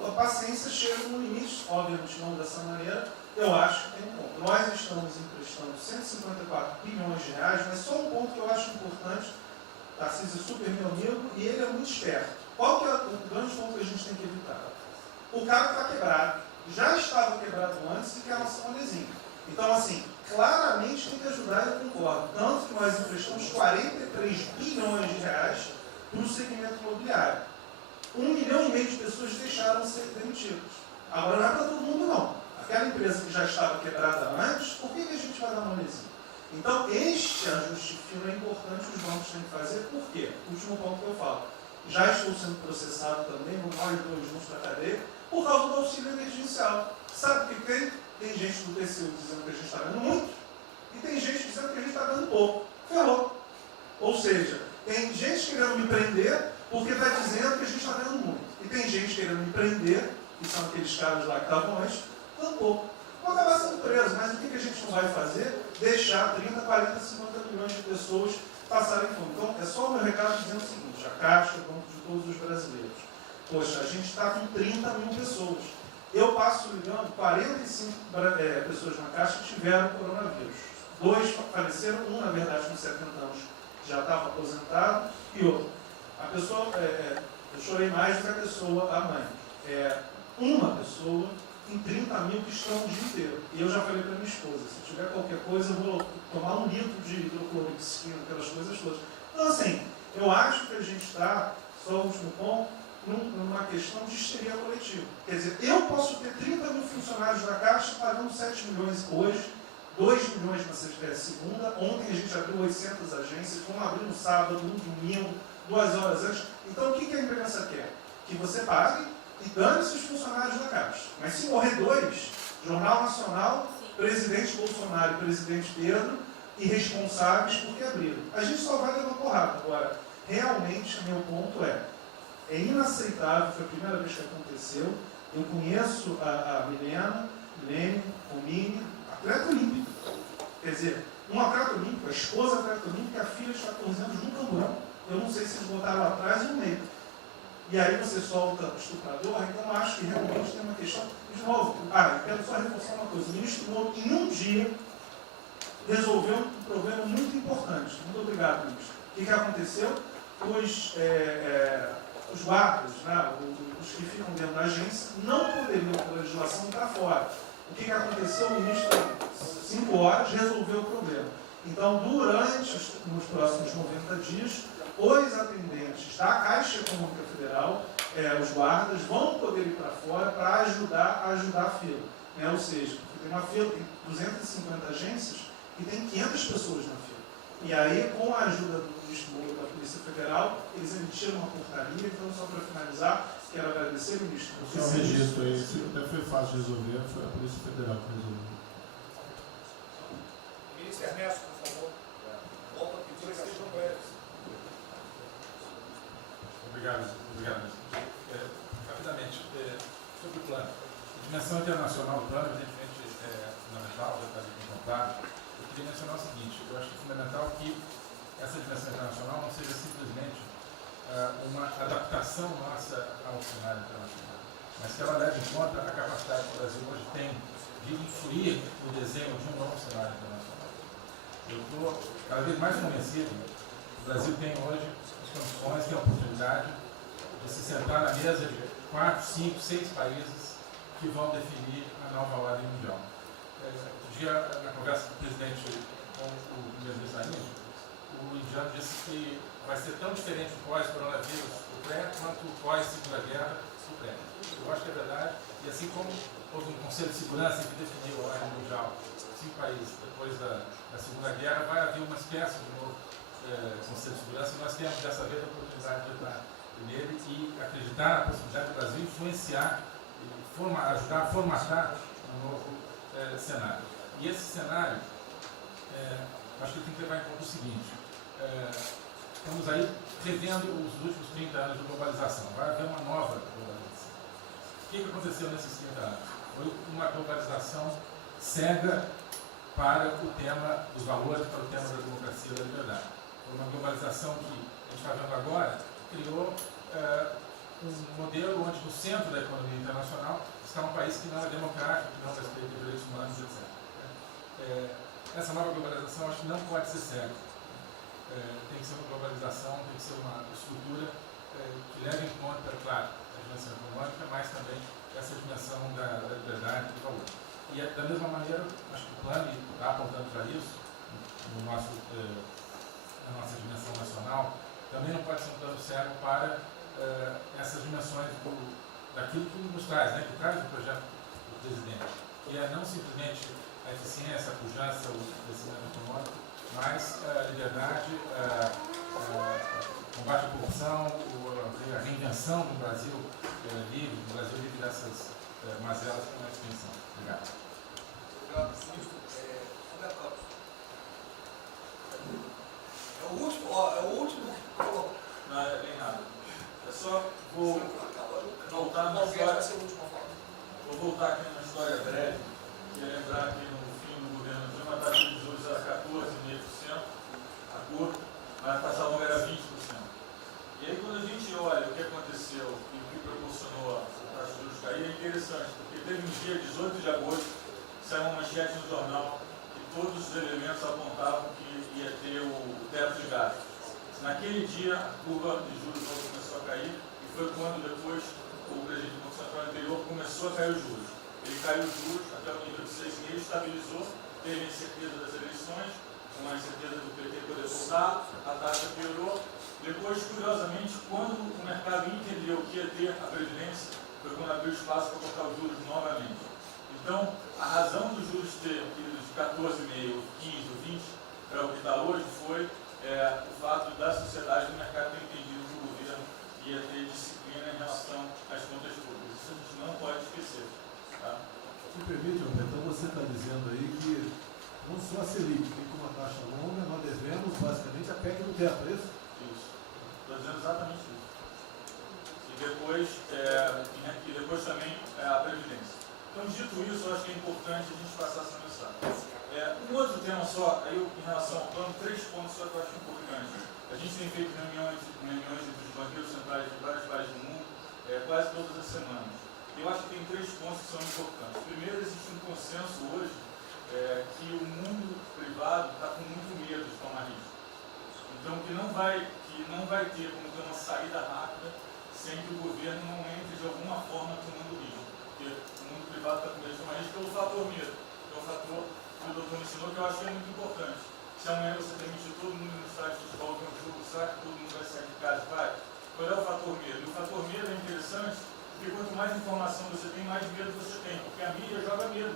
a paciência chega no limite, obviamente não dessa maneira, eu acho que tem um ponto. Nós estamos emprestando 154 bilhões de reais, mas só um ponto que eu acho importante. Tarcísio é super meu amigo e ele é muito esperto. Qual que é o grande ponto que a gente tem que evitar? O cara está quebrado, já estava quebrado antes e quer lançar um lesinho. Então, assim, claramente tem que ajudar, eu concordo. Tanto que nós emprestamos 43 bilhões de reais para o segmento imobiliário. 1,5 milhão de pessoas deixaram de ser demitidas. Agora não é para todo mundo, não. Aquela empresa que já estava quebrada antes, por que a gente vai dar uma lesinha? Então, este ajuste fino é importante que os bancos têm que fazer. Por quê? Último ponto que eu falo. Já estou sendo processado também, nós dois juntos da cadeia, por causa do auxílio emergencial. Sabe o que tem? Tem gente do TCU dizendo que a gente está ganhando muito e tem gente dizendo que a gente está ganhando pouco. Ferrou. Ou seja, tem gente querendo me prender porque está dizendo que a gente está ganhando muito. E tem gente querendo me prender, que são aqueles caras lá que estavam antes, ganhando pouco. Vou acabar sendo preso, mas o que a gente não vai fazer? Deixar 30, 40, 50 milhões de pessoas passarem fome. Então, é só o meu recado dizendo o seguinte, a Caixa, o Banco de todos os brasileiros. Poxa, a gente está com 30 mil pessoas. Eu passo ligando 45 pessoas na Caixa que tiveram coronavírus. 2 faleceram, um, na verdade, com 70 anos já estava aposentado, e outro. A pessoa, eu chorei mais do que a pessoa, a mãe. Uma pessoa em 30 mil que estão o dia inteiro. E eu já falei para minha esposa, se tiver qualquer coisa, eu vou tomar 1 litro de hidrocloroquina, aquelas coisas todas. Então, assim, eu acho que a gente está, só o último ponto, numa questão de histeria coletiva. Quer dizer, eu posso ter 30 mil funcionários da Caixa pagando 7 milhões hoje, 2 milhões na segunda, ontem a gente abriu 800 agências, vamos abrir no sábado, no domingo, 2 horas antes. Então, o que a imprensa quer? Que você pague e dane-se os funcionários da Caixa. Mas se morrer 2, Jornal Nacional, presidente Bolsonaro e presidente Pedro, irresponsáveis porque abriram. A gente só vai levar porrada. Agora, realmente, meu ponto é inaceitável, foi a primeira vez que aconteceu. Eu conheço a Milena, o Mini, atleta olímpico. Quer dizer, um atleta olímpico, a esposa atleta olímpica, a filha de 14 anos no camburão. Eu não sei se eles botaram lá atrás ou no meio. E aí você solta o estuprador, então acho que realmente tem uma questão. De novo, eu quero só reforçar uma coisa. O ministro Moro, em um dia, resolveu um problema muito importante. Muito obrigado, ministro. O que aconteceu? Os guardas, né, os que ficam dentro da agência, não poderiam, pela legislação, estar fora. O que aconteceu? O ministro, 5 horas, resolveu o problema. Então, nos próximos 90 dias, os atendentes da Caixa Econômica Federal, os guardas, vão poder ir para fora para ajudar a fila. Né? Ou seja, tem uma fila, tem 250 agências e tem 500 pessoas na fila. E aí, com a ajuda do ministro Moro da Polícia Federal, eles emitiram uma portaria. Então, só para finalizar, quero agradecer, ministro. É um registro aí, até foi fácil de resolver, foi a Polícia Federal que resolveu. Ministro Ernesto, por favor. Volta a pedir que sejam breves. Obrigado. Rapidamente, sobre o plano. A dimensão internacional do plano, evidentemente, é fundamental, já está ali contemplado. Eu queria mencionar o seguinte: eu acho que é fundamental que essa dimensão internacional não seja simplesmente uma adaptação nossa ao cenário internacional, mas que ela leve em conta a capacidade que o Brasil hoje tem de influir no desenho de um novo cenário internacional. Eu estou cada vez mais convencido que o Brasil tem hoje as condições, tem a oportunidade de se sentar na mesa de 4, 5, 6 países que vão definir a nova ordem mundial. Um dia, na conversa do presidente com o primeiro-ministro da Índia, o indiano disse que vai ser tão diferente o pós-coronavírus do pré quanto o pós-segunda guerra do pré. Eu acho que é verdade, e assim como houve um Conselho de Segurança que definiu a ordem mundial, 5 países depois da Segunda Guerra, vai haver uma espécie de novo Conselho de Segurança, e nós temos dessa vez a oportunidade de entrar nele e acreditar na possibilidade do Brasil influenciar e ajudar a formatar um novo cenário. E esse cenário, acho que tem que levar em conta o seguinte: estamos aí revendo os últimos 30 anos de globalização. Vai haver uma nova globalização. O que aconteceu nesses 30 anos? Foi uma globalização cega para o tema dos valores, para o tema da democracia e da liberdade. Foi uma globalização que a gente está vendo agora, criou um modelo onde no centro da economia internacional está um país que não é democrático, que não respeita os direitos humanos, etc. Essa nova globalização acho que não pode ser cega. Tem que ser uma globalização, tem que ser uma estrutura que leve em conta, claro, a dimensão econômica, mas também essa dimensão da liberdade e do valor. E da mesma maneira, acho que o plano está apontando para isso, na nossa dimensão nacional, também não pode ser um plano cego para essas dimensões daquilo que nos traz, né, que traz o projeto do presidente, que é não simplesmente a eficiência, a pujança, o crescimento econômico, mas a liberdade, o combate à corrupção, a reinvenção do Brasil livre, do Brasil livre dessas mazelas que nós pensamos. Obrigado. Obrigado, ministro. Roberto Campos. É o último que colocou. Não, é bem rápido. Eu só vou voltar numa história. Vou voltar aqui numa história breve, que é lembrar que no fim do governo Dilma a taxa de juros era 14,5%, a curva, mas a taxa longa era 20%. E aí quando a gente olha o que aconteceu e o que proporcionou a taxa de juros cair, é interessante, porque teve um dia, 18 de agosto, saiu uma manchete no jornal que todos os elementos apontavam que ia ter o teto de gastos. Naquele dia, a curva de juros começou a cair e foi quando depois o presidente do Banco Central anterior começou a cair os juros. ele caiu os juros até o nível de 6,5, estabilizou, teve a incerteza das eleições, com a incerteza do PT poder voltar, a taxa piorou. Depois, curiosamente, quando o mercado entendeu que ia ter a Previdência, foi quando abriu espaço para colocar os juros novamente. Então, a razão dos juros ter ido de 14,5, 15, 20 para o que está hoje foi o fato da sociedade do mercado ter entendido que o governo ia ter disciplina em relação às contas públicas. Isso a gente não pode esquecer. Tá? Me permite, então você está dizendo aí que não só a Selic tem como uma taxa longa, nós devemos basicamente a PEC do teto, é isso? Isso. Estou dizendo exatamente isso. E depois também a Previdência. Então, dito isso, eu acho que é importante a gente passar essa mensagem. Um outro tema só, aí em relação ao plano, 3 pontos só que eu acho importantes. A gente tem feito reuniões entre os banqueiros centrais de vários países do mundo, quase todas as semanas. Eu acho que tem 3 pontos que são importantes. Primeiro, existe um consenso hoje que o mundo privado está com muito medo de tomar risco. Então, que não vai ter como ter uma saída rápida sem que o governo não entre de alguma forma tomando risco. Porque o mundo privado está com medo de tomar risco pelo fator medo. Que é o fator que o doutor mencionou, que eu acho que é muito importante. Se amanhã você demitir todo mundo no estádio de futebol, que é um jogo, será que todo mundo vai sair de casa e vai? Qual é o fator medo? E o fator medo é interessante, porque quanto mais informação você tem, mais medo você tem. Porque a mídia joga medo.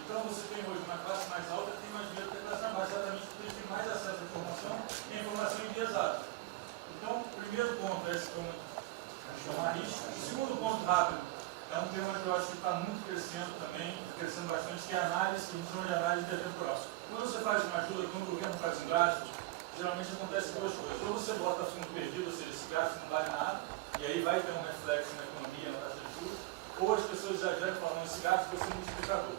Então você tem hoje uma classe mais alta que tem mais medo que a classe mais baixa, exatamente porque eles têm mais acesso à informação e a informação enviesada. Então, o primeiro ponto é esse tomar risco. O segundo ponto rápido é um tema que eu acho que está muito crescendo também, crescendo bastante, que é a análise, que a gente chama de análise intertemporal. Quando você faz uma ajuda, quando o governo faz um gasto, geralmente acontece 2 coisas. Ou você bota fundo perdido, ou seja, esse gasto não vale nada, e aí vai ter um reflexo na economia, na taxa de juros, ou as pessoas exageram falando esse gasto vai ser multiplicador.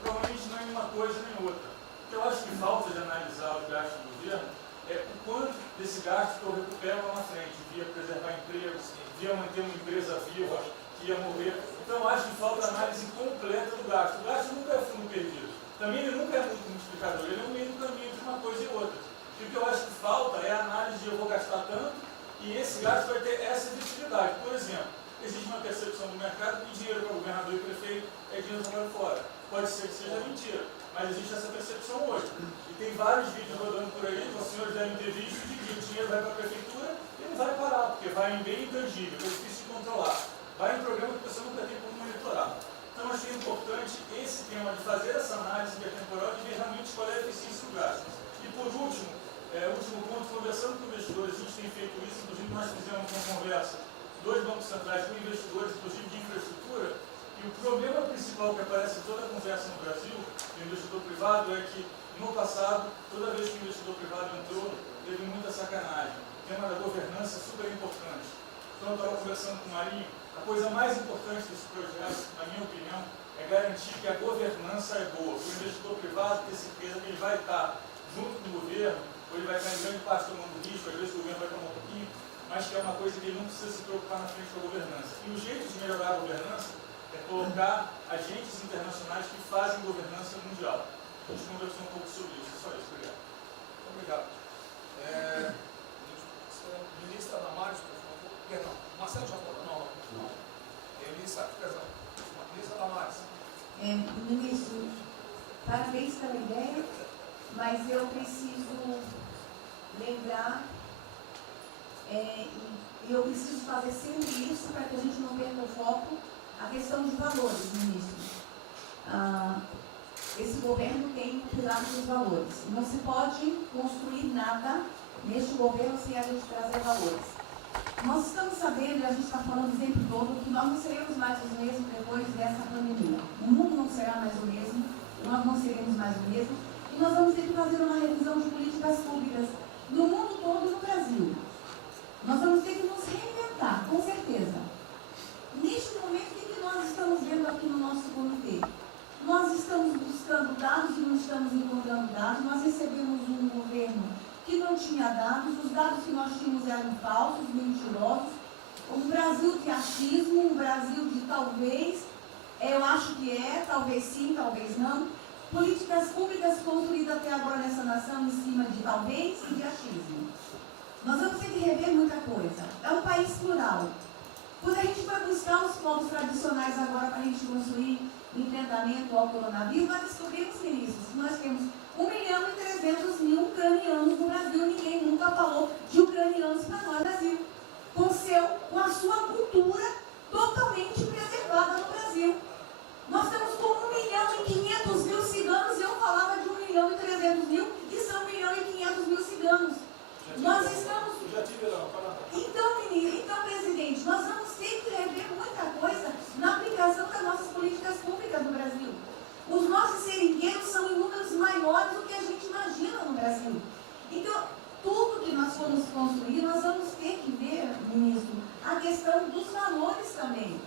Provavelmente não é nenhuma coisa nem outra. O que eu acho que falta de analisar os gastos do governo é o quanto desse gasto que eu recupero lá na frente, via preservar empregos, via manter uma empresa viva, que ia morrer. Então, eu acho que falta análise completa do gasto. O gasto nunca é fundo perdido. Também ele nunca é muito multiplicador, ele é um meio do caminho de uma coisa e outra. E o que eu acho que falta é a análise de eu vou gastar tanto e esse gasto vai ter essa efetividade. Por exemplo, existe uma percepção do mercado que dinheiro para governador e prefeito é dinheiro jogado fora. Pode ser que seja mentira, mas existe essa percepção hoje. E tem vários vídeos rodando por aí, os senhores devem ter visto, de que o dinheiro vai para a prefeitura e não vai parar, porque vai em bem intangível, que é difícil de controlar. Vai em programa que a pessoa nunca tem como monitorar. Então, acho que é importante esse tema de fazer essa análise intertemporal e ver realmente qual é a eficiência do gasto. E por último, último ponto, conversando com investidores, a gente tem feito isso, inclusive nós fizemos uma conversa, 2 bancos centrais com investidores, inclusive de infraestrutura, e o problema principal que aparece em toda a conversa no Brasil, do investidor privado, é que no passado, toda vez que o investidor privado entrou, teve muita sacanagem. O tema da governança é super importante. Então, eu estava conversando com o Marinho, a coisa mais importante desse projeto, na minha opinião, é garantir que a governança é boa. O investidor privado ter certeza que ele vai estar junto com o governo, ou ele vai estar em grande parte tomando risco, às vezes o governo vai tomar um pouquinho, mas que é uma coisa que ele não precisa se preocupar na frente da governança. E o jeito de melhorar a governança é colocar agentes internacionais que fazem governança mundial. A gente conversou um pouco sobre isso. Só isso. Obrigado. Obrigado. Ministra Damares, por favor. Perdão, Marcelo já falou? Não. Ministra Damares. Ministro, parabéns pela ideia, mas eu preciso lembrar, e eu preciso fazer sempre isso para que a gente não perca o foco, a questão de valores, ministro. Esse governo tem um pilar dos valores. Não se pode construir nada neste governo sem a gente trazer valores. Nós estamos sabendo, e a gente está falando o tempo todo, que nós não seremos mais os mesmos depois dessa pandemia. O mundo não será mais o mesmo, nós não seremos mais o mesmo, e nós vamos ter que fazer uma revisão de políticas públicas no mundo todo e no Brasil. Nós vamos ter que nos reinventar, com certeza. Neste momento, o que nós estamos vendo aqui no nosso comitê? Nós estamos buscando dados e não estamos encontrando dados. Nós recebemos um governo que não tinha dados, os dados que nós tínhamos eram falsos, mentirosos. Um Brasil de achismo, um Brasil de talvez, eu acho que talvez sim, talvez não. Políticas públicas construídas até agora nessa nação em cima de talvez e de achismo. Nós vamos ter que rever muita coisa. É um país plural. Quando a gente vai buscar os povos tradicionais agora para a gente construir enfrentamento ao coronavírus, nós descobrimos, ministros, que nós temos 1.300.000 ucranianos no Brasil. Ninguém nunca falou de ucranianos para nós no Brasil, com a sua cultura totalmente preservada no Brasil. Nós estamos com 1.500.000 ciganos, e eu falava de 1.300.000, e são 1.500.000 ciganos. Nós estamos... Então, presidente, nós vamos ter que rever muita coisa na aplicação das nossas políticas públicas no Brasil. Os nossos seringueiros são em números maiores do que a gente imagina no Brasil. Então, tudo que nós formos construir, nós vamos ter que ver, ministro, a questão dos valores também.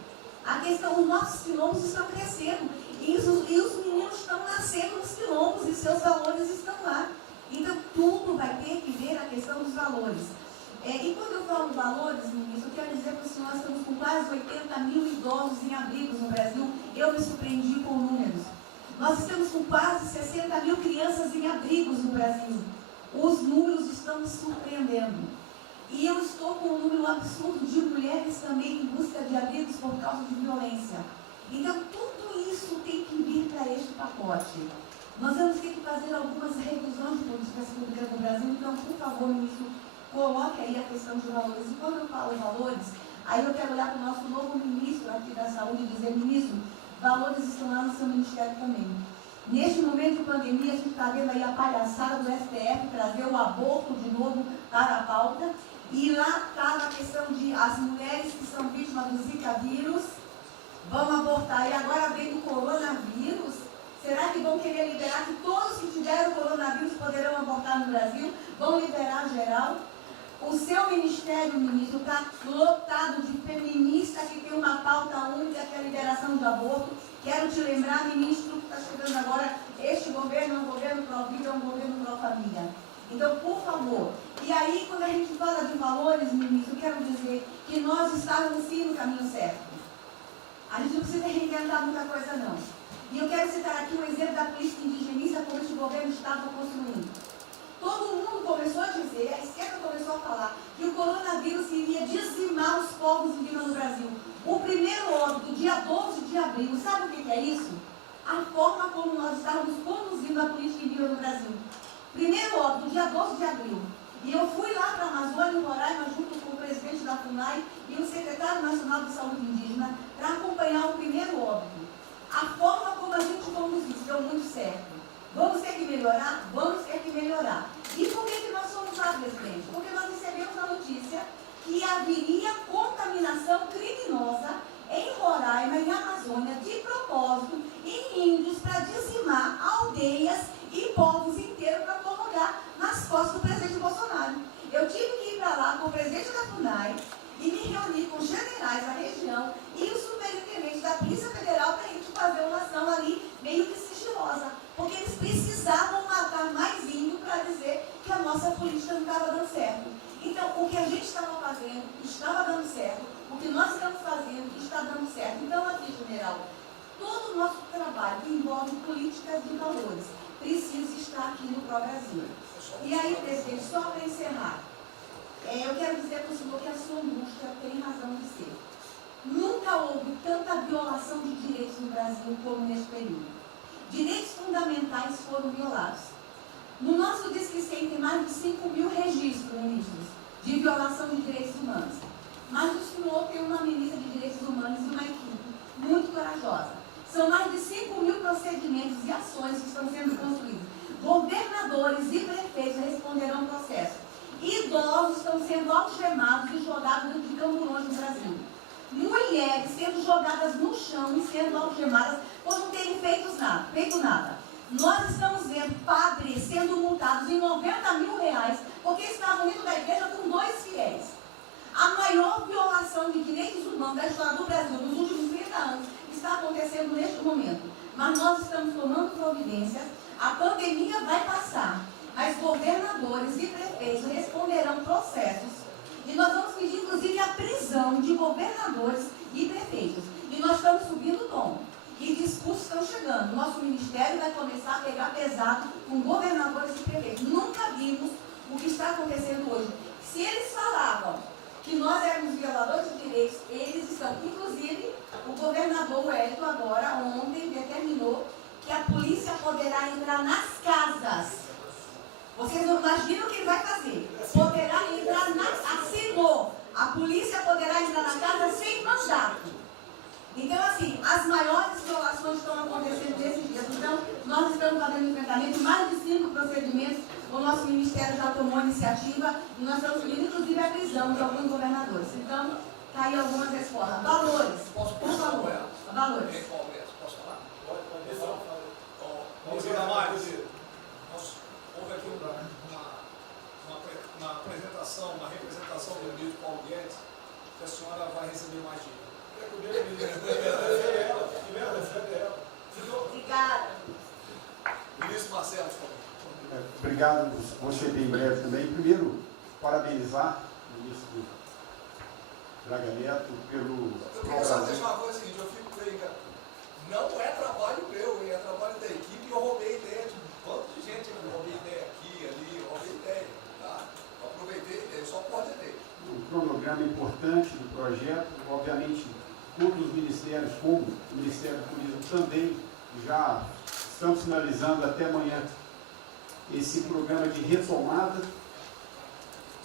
A questão, os nossos quilombos estão crescendo, e os meninos estão nascendo nos quilombos, e seus valores estão lá. Então, tudo vai ter que ver a questão dos valores. E quando eu falo valores, ministro, eu quero dizer para o senhor, nós estamos com quase 80.000 idosos em abrigos no Brasil. Eu me surpreendi com números. Nós estamos com quase 60.000 crianças em abrigos no Brasil. Os números estão me surpreendendo. E eu estou com um número absurdo de mulheres também em busca de abrigos por causa de violência. Então, tudo isso tem que vir para este pacote. Nós vamos ter que fazer algumas revisões de políticas públicas no Brasil. Então, por favor, ministro, coloque aí a questão de valores. E quando eu falo valores, aí eu quero olhar para o nosso novo ministro aqui da Saúde e dizer, ministro, valores estão lá no seu ministério também. Neste momento de pandemia, a gente está vendo aí a palhaçada do STF trazer o aborto de novo para a pauta. E lá está a questão de as mulheres que são vítimas do Zika vírus vão abortar. E agora vem do coronavírus. Será que vão querer liberar que todos que tiveram coronavírus poderão abortar no Brasil? Vão liberar geral? O seu ministério, ministro, está lotado de feminista que tem uma pauta única, que é a liberação do aborto. Quero te lembrar, ministro, que está chegando agora, este governo é um governo pró-vida, é um governo pró-família. Então, por favor. E aí, quando a gente fala de valores, ministro, quero dizer que nós estávamos sim no caminho certo. A gente não precisa reinventar muita coisa, não. E eu quero citar aqui um exemplo da política indigenista como este governo estava construindo. Todo mundo começou a dizer, a esquerda começou a falar, que o coronavírus iria dizimar os povos indígenas no Brasil. O primeiro óbito, dia 12 de abril, sabe o que é isso? A forma como nós estávamos conduzindo a política indígena no Brasil. Primeiro óbito, dia 12 de abril. E eu fui lá para a Amazônia, em Roraima, junto com o presidente da FUNAI e o secretário nacional de saúde indígena, para acompanhar o primeiro óbito. A forma como a gente conduziu deu muito certo. Vamos ter que melhorar? Vamos ter que melhorar. E por que nós fomos lá, presidente? Porque nós recebemos a notícia que haveria contaminação criminosa em Roraima, em Amazônia, de propósito, em índios, para dizimar aldeias e povos inteiros para colocar nas costas do presidente Bolsonaro. Eu tive que ir para lá com o presidente da FUNAI e me reunir com os generais da região e o superintendente da Polícia Federal para a gente fazer uma ação ali meio que sigilosa, porque eles precisavam matar mais índio para dizer que a nossa política não estava dando certo. Então, o que a gente estava fazendo estava dando certo, o que nós estamos fazendo está dando certo. Então, aqui, general, todo o nosso trabalho que envolve políticas de valores precisa estar aqui no Pró-Brasil. E aí, presidente, só para encerrar, eu quero dizer para o senhor que a sua angústia tem razão de ser. Nunca houve tanta violação de direitos no Brasil como neste período. Direitos fundamentais foram violados. No nosso Disque 100 tem mais de 5.000 registros, ministros, de violação de direitos humanos. Mas o senhor tem uma ministra de direitos humanos e uma equipe muito corajosa. São mais de 5.000 procedimentos e ações que estão sendo construídos. Governadores e prefeitos responderão processo. Idosos estão sendo algemados e jogados dentro de camburões no Brasil. Mulheres sendo jogadas no chão e sendo algemadas por não terem feito nada. Nós estamos vendo padres sendo multados em R$90.000 porque estavam indo da igreja com 2 fiéis. A maior violação de direitos humanos da história do Brasil nos últimos 30 anos está acontecendo neste momento. Mas nós estamos tomando providências, a pandemia vai passar, mas governadores e prefeitos responderão processos. E nós vamos pedir, inclusive, a prisão de governadores e prefeitos. E nós estamos subindo o tom. E discursos estão chegando. Nosso ministério vai começar a pegar pesado com governadores e prefeitos. Nunca vimos o que está acontecendo hoje. Se eles falavam que nós éramos violadores de direitos, eles estão, inclusive, O governador Wellington agora, ontem, determinou que a polícia poderá entrar nas casas. Vocês não imaginam o que ele vai fazer. Poderá entrar assinou. A polícia poderá entrar na casa sem mandato. Então, assim, as maiores violações estão acontecendo nesses dias. Então, nós estamos fazendo enfrentamento, mais de 5 procedimentos. O nosso ministério já tomou a iniciativa e nós estamos pedindo, inclusive, a prisão de alguns governadores. Então, está aí algumas respostas. Valores. Posso por favor. Valores. Posso falar? Pode falar. Vamos ver mais. Houve aqui uma apresentação, uma representação do ministro Paulo Guedes, que a senhora vai receber mais dinheiro. Obrigada. Ministro Marcelo, por favor. Obrigado, vou ser bem breve também. Primeiro, parabenizar o ministro Braga Neto pelo... Eu queria só deixar uma coisa seguinte, eu fico bem, cara. Não é trabalho meu, é trabalho da equipe, eu roubei ideia de um tanto de gente, eu roubei ideia aqui, ali, eu roubei ideia, tá? Eu aproveitei a ideia, só coordenei. Um cronograma importante do projeto, obviamente, todos os ministérios, como o Ministério do Turismo também, já estão finalizando até amanhã esse programa de retomada.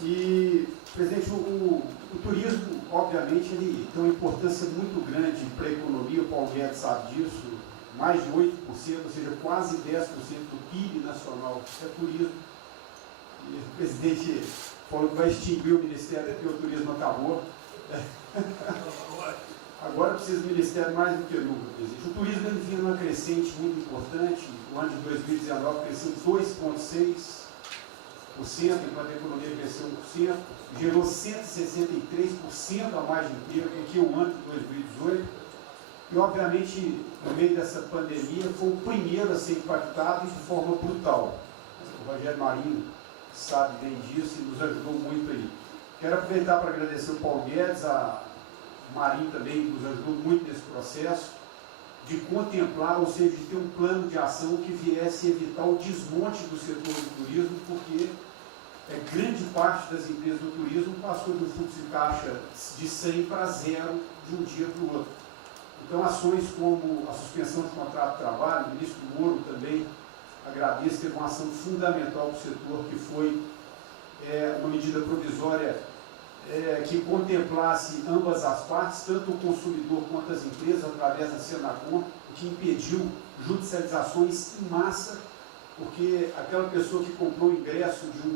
E, presidente, o turismo, obviamente, ele tem uma importância muito grande para a economia, o Paulo Guedes sabe disso, mais de 8%, ou seja, quase 10% do PIB nacional é turismo. E o presidente falou que vai extinguir o Ministério porque o turismo acabou. Agora precisa do Ministério mais do que nunca, presidente. O turismo ele vinha numa crescente muito importante. O ano de 2019 cresceu 2,6%, enquanto a economia cresceu 1%, gerou 163% a mais de emprego do que o ano de 2018. E, obviamente, no meio dessa pandemia, foi o primeiro a ser impactado de forma brutal. O Rogério Marinho sabe bem disso e nos ajudou muito aí. Quero aproveitar para agradecer o Paulo Guedes, a Marinho também nos ajudou muito nesse processo, de contemplar, ou seja, de ter um plano de ação que viesse evitar o desmonte do setor do turismo, porque grande parte das empresas do turismo passou de um fluxo de caixa de 100 para 0 de um dia para o outro. Então, ações como a suspensão de contrato de trabalho, o ministro Moro também agradeço, teve uma ação fundamental para o setor, que foi uma medida provisória que contemplasse ambas as partes, tanto o consumidor quanto as empresas, através da Senacom, que impediu judicializações em massa, porque aquela pessoa que comprou o ingresso de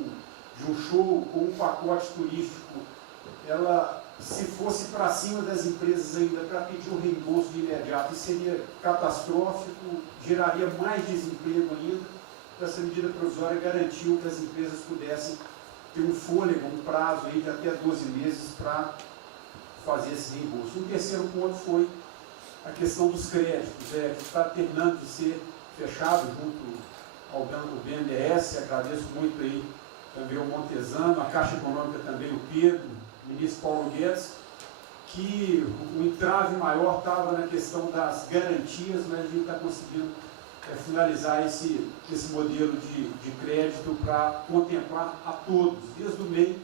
um show ou um pacote turístico, ela, se fosse para cima das empresas ainda para pedir o reembolso de imediato, isso seria catastrófico, geraria mais desemprego ainda. Essa medida provisória garantiu que as empresas pudessem ter um fôlego, um prazo aí de até 12 meses para fazer esse reembolso. Um terceiro ponto foi a questão dos créditos, que está terminando de ser fechado junto ao BNDES. Agradeço muito aí também o Montesano, a Caixa Econômica também, o Pedro, o ministro Paulo Guedes, que o entrave maior estava na questão das garantias, mas a gente está conseguindo finalizar esse modelo de crédito para contemplar a todos, desde o MEI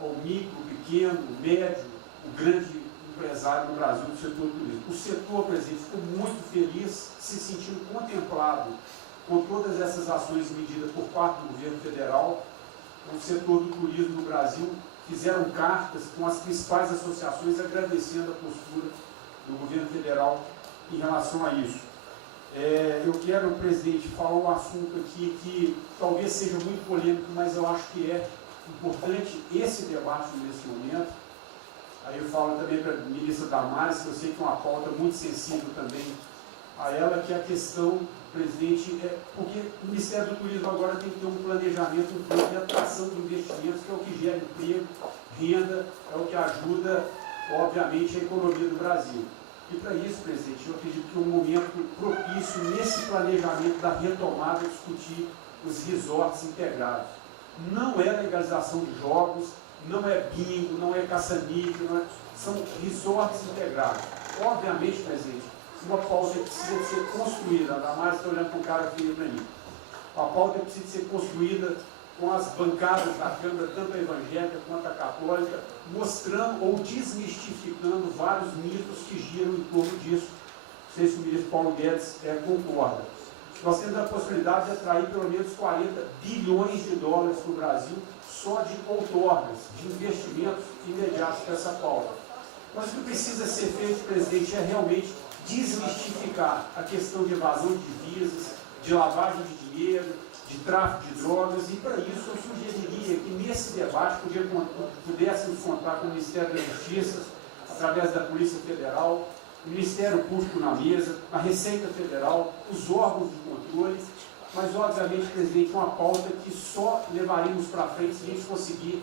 ao micro, pequeno, médio, o grande empresário no Brasil do setor do turismo. O setor, presidente, ficou muito feliz, se sentindo contemplado com todas essas ações e medidas por parte do governo federal. O setor do turismo no Brasil fizeram cartas com as principais associações agradecendo a postura do governo federal em relação a isso. Eu quero, presidente, falar um assunto aqui que talvez seja muito polêmico, mas eu acho que é importante esse debate nesse momento. Aí eu falo também para a ministra Damares, que eu sei que é uma pauta muito sensível também a ela, que é a questão, presidente, porque o Ministério do Turismo agora tem que ter um planejamento, um plano de atração de investimentos, que é o que gera emprego, renda, é o que ajuda, obviamente, a economia do Brasil. E para isso, presidente, eu acredito que é um momento propício nesse planejamento da retomada discutir os resorts integrados. Não é legalização de jogos, não é bingo, não é caça-níquel, são resorts integrados. Obviamente, presidente, uma pauta precisa ser construída, ainda mais estou olhando para um cara aqui para mim. A pauta precisa ser construída com as bancadas da Câmara, tanto a evangélica quanto a católica, mostrando ou desmistificando vários mitos que giram em torno disso. Não sei se o ministro Paulo Guedes concorda. Nós temos a possibilidade de atrair pelo menos 40 bilhões de dólares para o Brasil só de outorgas, de investimentos imediatos para essa pauta. Mas o que precisa ser feito, presidente, é realmente desmistificar a questão de evasão de divisas, de lavagem de dinheiro, de tráfico de drogas, e para isso eu sugeriria que nesse debate pudéssemos contar com o Ministério da Justiça, através da Polícia Federal, o Ministério Público na mesa, a Receita Federal, os órgãos de controle, mas obviamente, presidente, uma pauta que só levaríamos para frente se a gente conseguir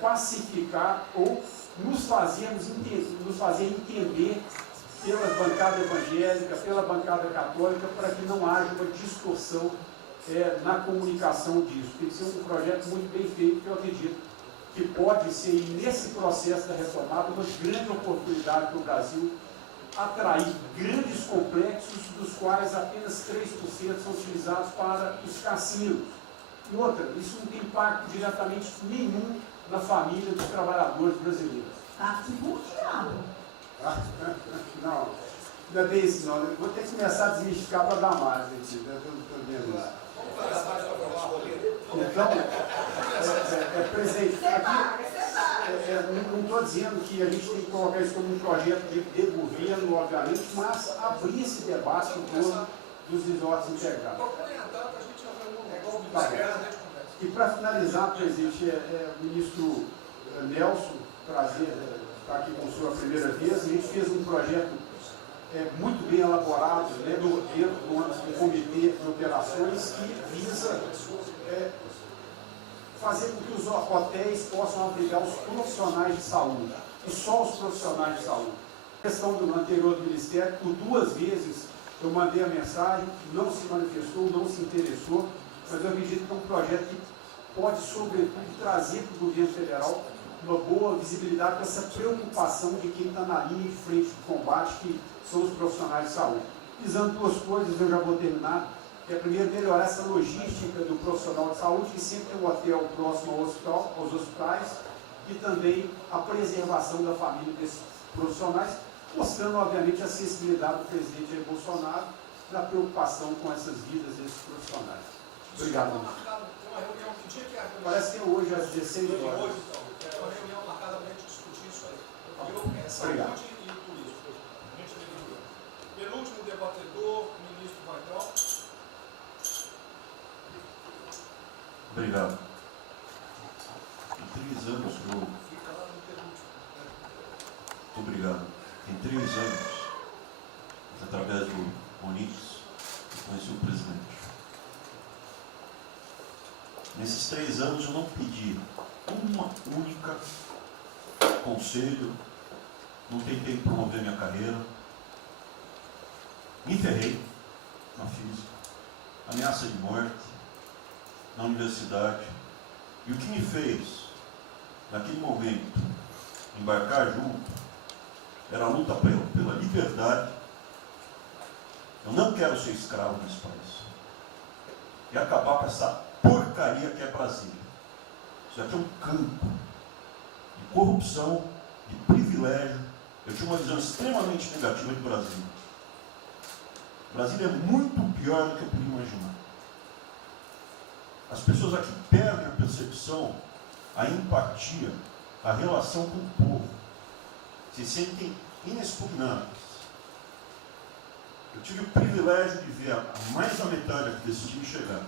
pacificar ou nos fazer entender pela bancada evangélica, pela bancada católica, para que não haja uma distorção na comunicação disso. Tem que ser um projeto muito bem feito, que eu acredito que pode ser, nesse processo da retomada, uma grande oportunidade para o Brasil atrair grandes complexos, dos quais apenas 3% são utilizados para os cassinos. E outra, isso não tem impacto diretamente nenhum na família dos trabalhadores brasileiros. Não, não é bem isso não. Eu vou ter que começar a desmistificar para dar mais, gente. Estou vendo isso. Então, presidente, aqui, não estou dizendo que a gente tem que colocar isso como um projeto de governo, obviamente, mas abrir esse debate em torno dos resorts integrados. E para finalizar, presidente, o ministro Nelson, prazer estar aqui com o senhor a primeira vez, a gente fez um projeto muito bem elaborado, dentro do comitê de operações, que visa fazer com que os hotéis possam abrigar os profissionais de saúde, e só os profissionais de saúde. A questão do anterior do Ministério, por 2 vezes eu mandei a mensagem, não se manifestou, não se interessou, mas eu acredito que é um projeto que pode, sobretudo, trazer para o governo federal uma boa visibilidade com essa preocupação de quem está na linha de frente de combate, que são os profissionais de saúde. Visando 2 coisas, eu já vou terminar. É, primeiro, melhorar essa logística do profissional de saúde, que sempre tem um hotel próximo ao hospital, aos hospitais, e também a preservação da família desses profissionais, mostrando, obviamente, a sensibilidade do presidente Jair Bolsonaro na preocupação com essas vidas desses profissionais. Obrigado. Parece que é hoje, às 16 horas. É uma reunião marcada para a gente discutir isso aí. Obrigado. Saúde e turismo. Penúltimo debatedor, ministro Weintraub. Obrigado. Em 3 anos eu... Obrigado. Em 3 anos, através do Onix, eu conheci o presidente. Nesses 3 anos eu não pedi uma única conselho, não tentei promover minha carreira, me ferrei na física, ameaça de morte na universidade, e o que me fez naquele momento embarcar junto era a luta pela liberdade. Eu não quero ser escravo nesse país e acabar com essa porcaria que é Brasília. Isso aqui é um campo de corrupção, de privilégio. Eu tinha uma visão extremamente negativa de Brasília. Brasília é muito pior do que eu podia imaginar. As pessoas aqui perdem a percepção, a empatia, a relação com o povo. Se sentem inexpugnáveis. Eu tive o privilégio de ver a mais da metade aqui desse time chegar.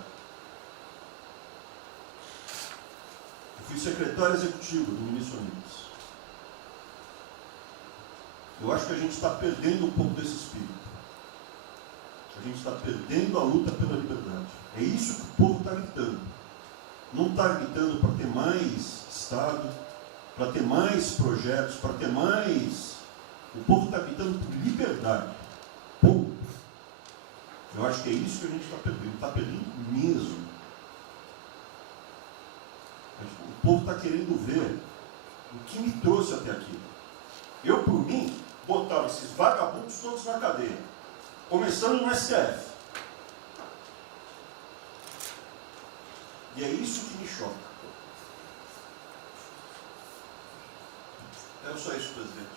Fui secretário executivo do ministro Onix. Eu acho que a gente está perdendo um pouco desse espírito. A gente está perdendo a luta pela liberdade. É isso que o povo está gritando. Não está gritando para ter mais Estado, para ter mais projetos, para ter mais... O povo está gritando por liberdade. Ponto. Eu acho que é isso que a gente está perdendo. Está perdendo mesmo. O povo está querendo ver o que me trouxe até aqui. Eu, por mim, botava esses vagabundos todos na cadeia, começando no STF. E é isso que me choca. É só isso, presidente.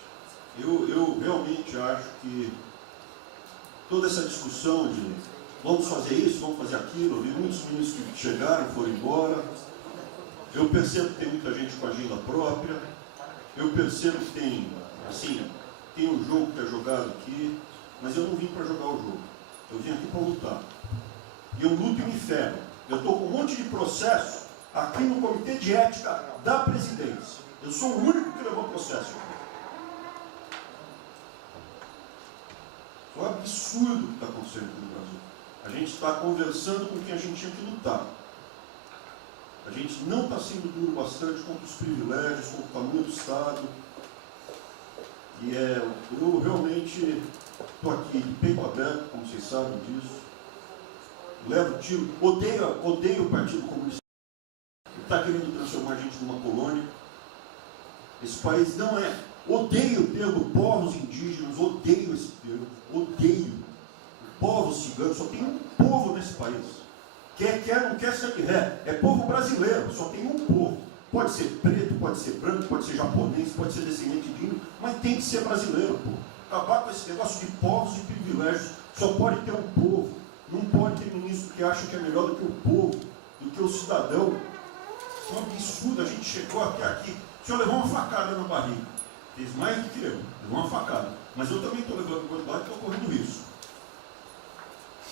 Eu realmente acho que toda essa discussão de vamos fazer isso, vamos fazer aquilo, eu vi muitos ministros que chegaram, foram embora. Eu percebo que tem muita gente com agenda própria. Eu percebo que tem, assim, tem um jogo que é jogado aqui, mas eu não vim para jogar o jogo. Eu vim aqui para lutar. E eu luto e me ferro. Eu estou com um monte de processo aqui no Comitê de Ética da Presidência. Eu sou o único que levou processo. É um absurdo o que está acontecendo aqui no Brasil. A gente está conversando com quem a gente tinha que lutar. A gente não está sendo duro bastante contra os privilégios, contra o tamanho do Estado. E eu realmente estou aqui de peito aberto, como vocês sabem disso. Levo tiro, odeio o Partido Comunista. Que está querendo transformar a gente numa colônia. Esse país não é. Odeio o termo povos indígenas, odeio esse termo, odeio. Povos ciganos, só tem um povo nesse país. Quer, não quer ser de ré. É povo brasileiro, só tem um povo. Pode ser preto, pode ser branco, pode ser japonês, pode ser descendente de índio, mas tem que ser brasileiro, pô. Acabar com esse negócio de povos e privilégios. Só pode ter um povo. Não pode ter ministro que acha que é melhor do que o povo, do que o cidadão. Isso é um absurdo. A gente chegou até aqui. O senhor levou uma facada na barriga. Fez mais do que eu. Levou uma facada. Mas eu também estou levando guardado e estou correndo risco.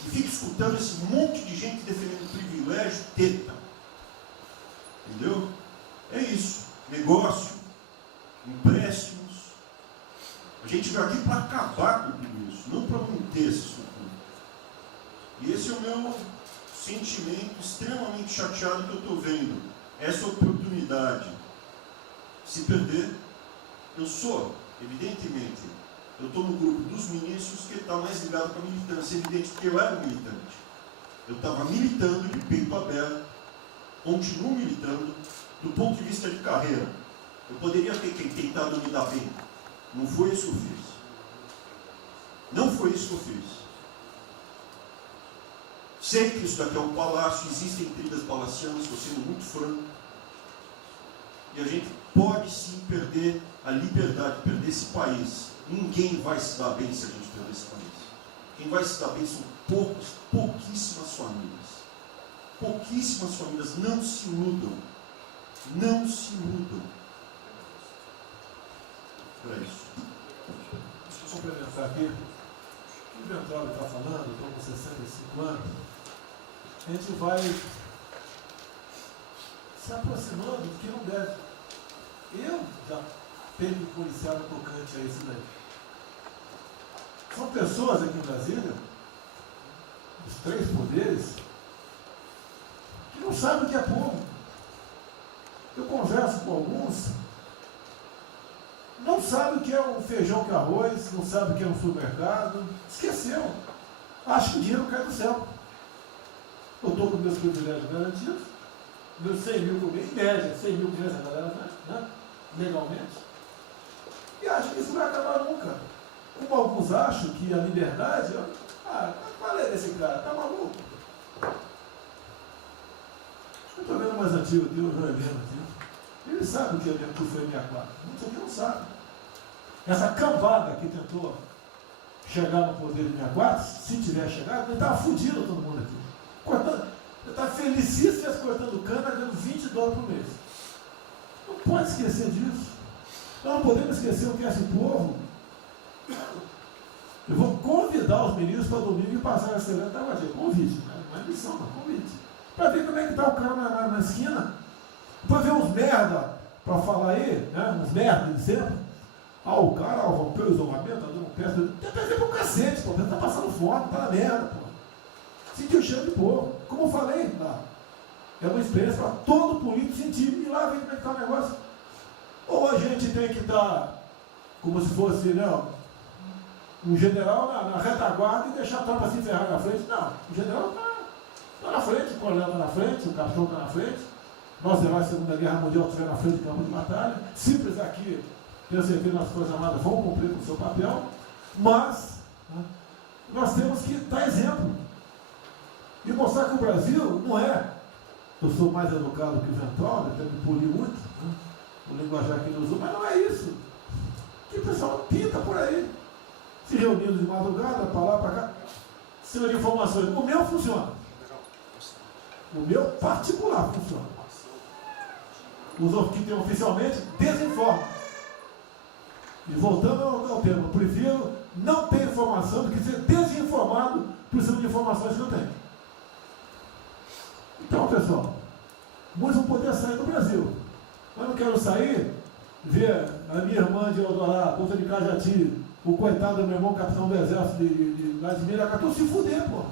E fica escutando esse monte de gente defendendo privilégio, teta. Entendeu? É isso. Negócio, empréstimos. A gente veio aqui para acabar com tudo isso, não para manter essa estrutura. E esse é o meu sentimento extremamente chateado que eu estou vendo. Essa oportunidade se perder. Eu sou, evidentemente, eu estou no grupo dos ministros que está mais ligado com a militância, evidente, porque eu era um militante. Eu estava militando de peito aberto, continuo militando, do ponto de vista de carreira. Eu poderia ter tentado me dar bem. Não foi isso que eu fiz. Não foi isso que eu fiz. Sei que isso daqui é um palácio, existem intrigas palacianas, estou sendo muito franco. E a gente pode sim perder a liberdade, perder esse país. Ninguém vai se dar bem se a gente perder esse país. Quem vai se dar bem são pouquíssimas famílias. Pouquíssimas famílias. Não se iludam. Não se iludam. É isso. Deixa eu complementar aqui. O que o Ventório está falando, estou com 65 anos, a gente vai se aproximando do que não deve. Eu já tenho me policiado tocante a isso daí. São pessoas aqui em Brasília, os três poderes, que não sabem o que é povo. Eu converso com alguns, não sabem o que é um feijão com arroz, não sabem o que é um supermercado, esqueceu. Acho que o dinheiro cai do céu. Eu estou com meus privilégios garantidos, meus 100 mil por mês, em média, 100 mil por mês, a galera, né? Legalmente. E acho que isso não vai acabar nunca. Como alguns acham que a liberdade, qual é desse cara? Tá maluco? Eu estou vendo mais antigo aqui, o João Helena aqui. Ele sabe o que foi 64. Muitos aqui não sabem. Essa cambada que tentou chegar no poder de 64, se tiver chegado, ele estava fudido todo mundo aqui. Cortando, ele estava felicíssimo cortando cana, ganhando $20 por mês. Não pode esquecer disso. Nós não podemos esquecer o que é esse povo. Eu vou convidar os ministros para domingo e passar essa semana. Convite, né? Não é missão, não, convite. Para ver como é que está o cara na esquina. Para ver uns merda para falar aí, né? Uns merda de sempre. O cara rompeu o isolamento, está dando peça. Tem que pro cacete, pô. Está passando fome, está na merda, pô. Sentiu o cheiro de povo. Como eu falei lá. É uma experiência para todo político sentir e lá ver como é que está o negócio. Ou a gente tem que estar como se fosse, né, um general na retaguarda e deixar a tropa se ferrar na frente. Não, o general está na frente, o coronel está na frente, o capitão está na frente. Nós, heróis da Segunda Guerra Mundial, estiveram na frente do campo de batalha. Simples aqui, tenho certeza, nas Forças Armadas vão cumprir com o seu papel, mas nós temos que dar exemplo e mostrar que o Brasil não é. eu sou mais educado que o Ventral, até me poli muito, né? O linguajar que ele usou, mas não é isso. Que o pessoal pinta por aí, se reunindo de madrugada, para lá, para cá, cima de informações. O meu funciona. O meu particular funciona. Os que tem oficialmente desinformam. E voltando ao tema, eu prefiro não ter informação do que ser desinformado por cima de informações que eu tenho. Então, pessoal, muitos vão poder sair do Brasil. Mas não quero sair, ver a minha irmã de Eldorado, outra de Cajati, o coitado do meu irmão, capitão do exército de Miracatu, se fuder, pô.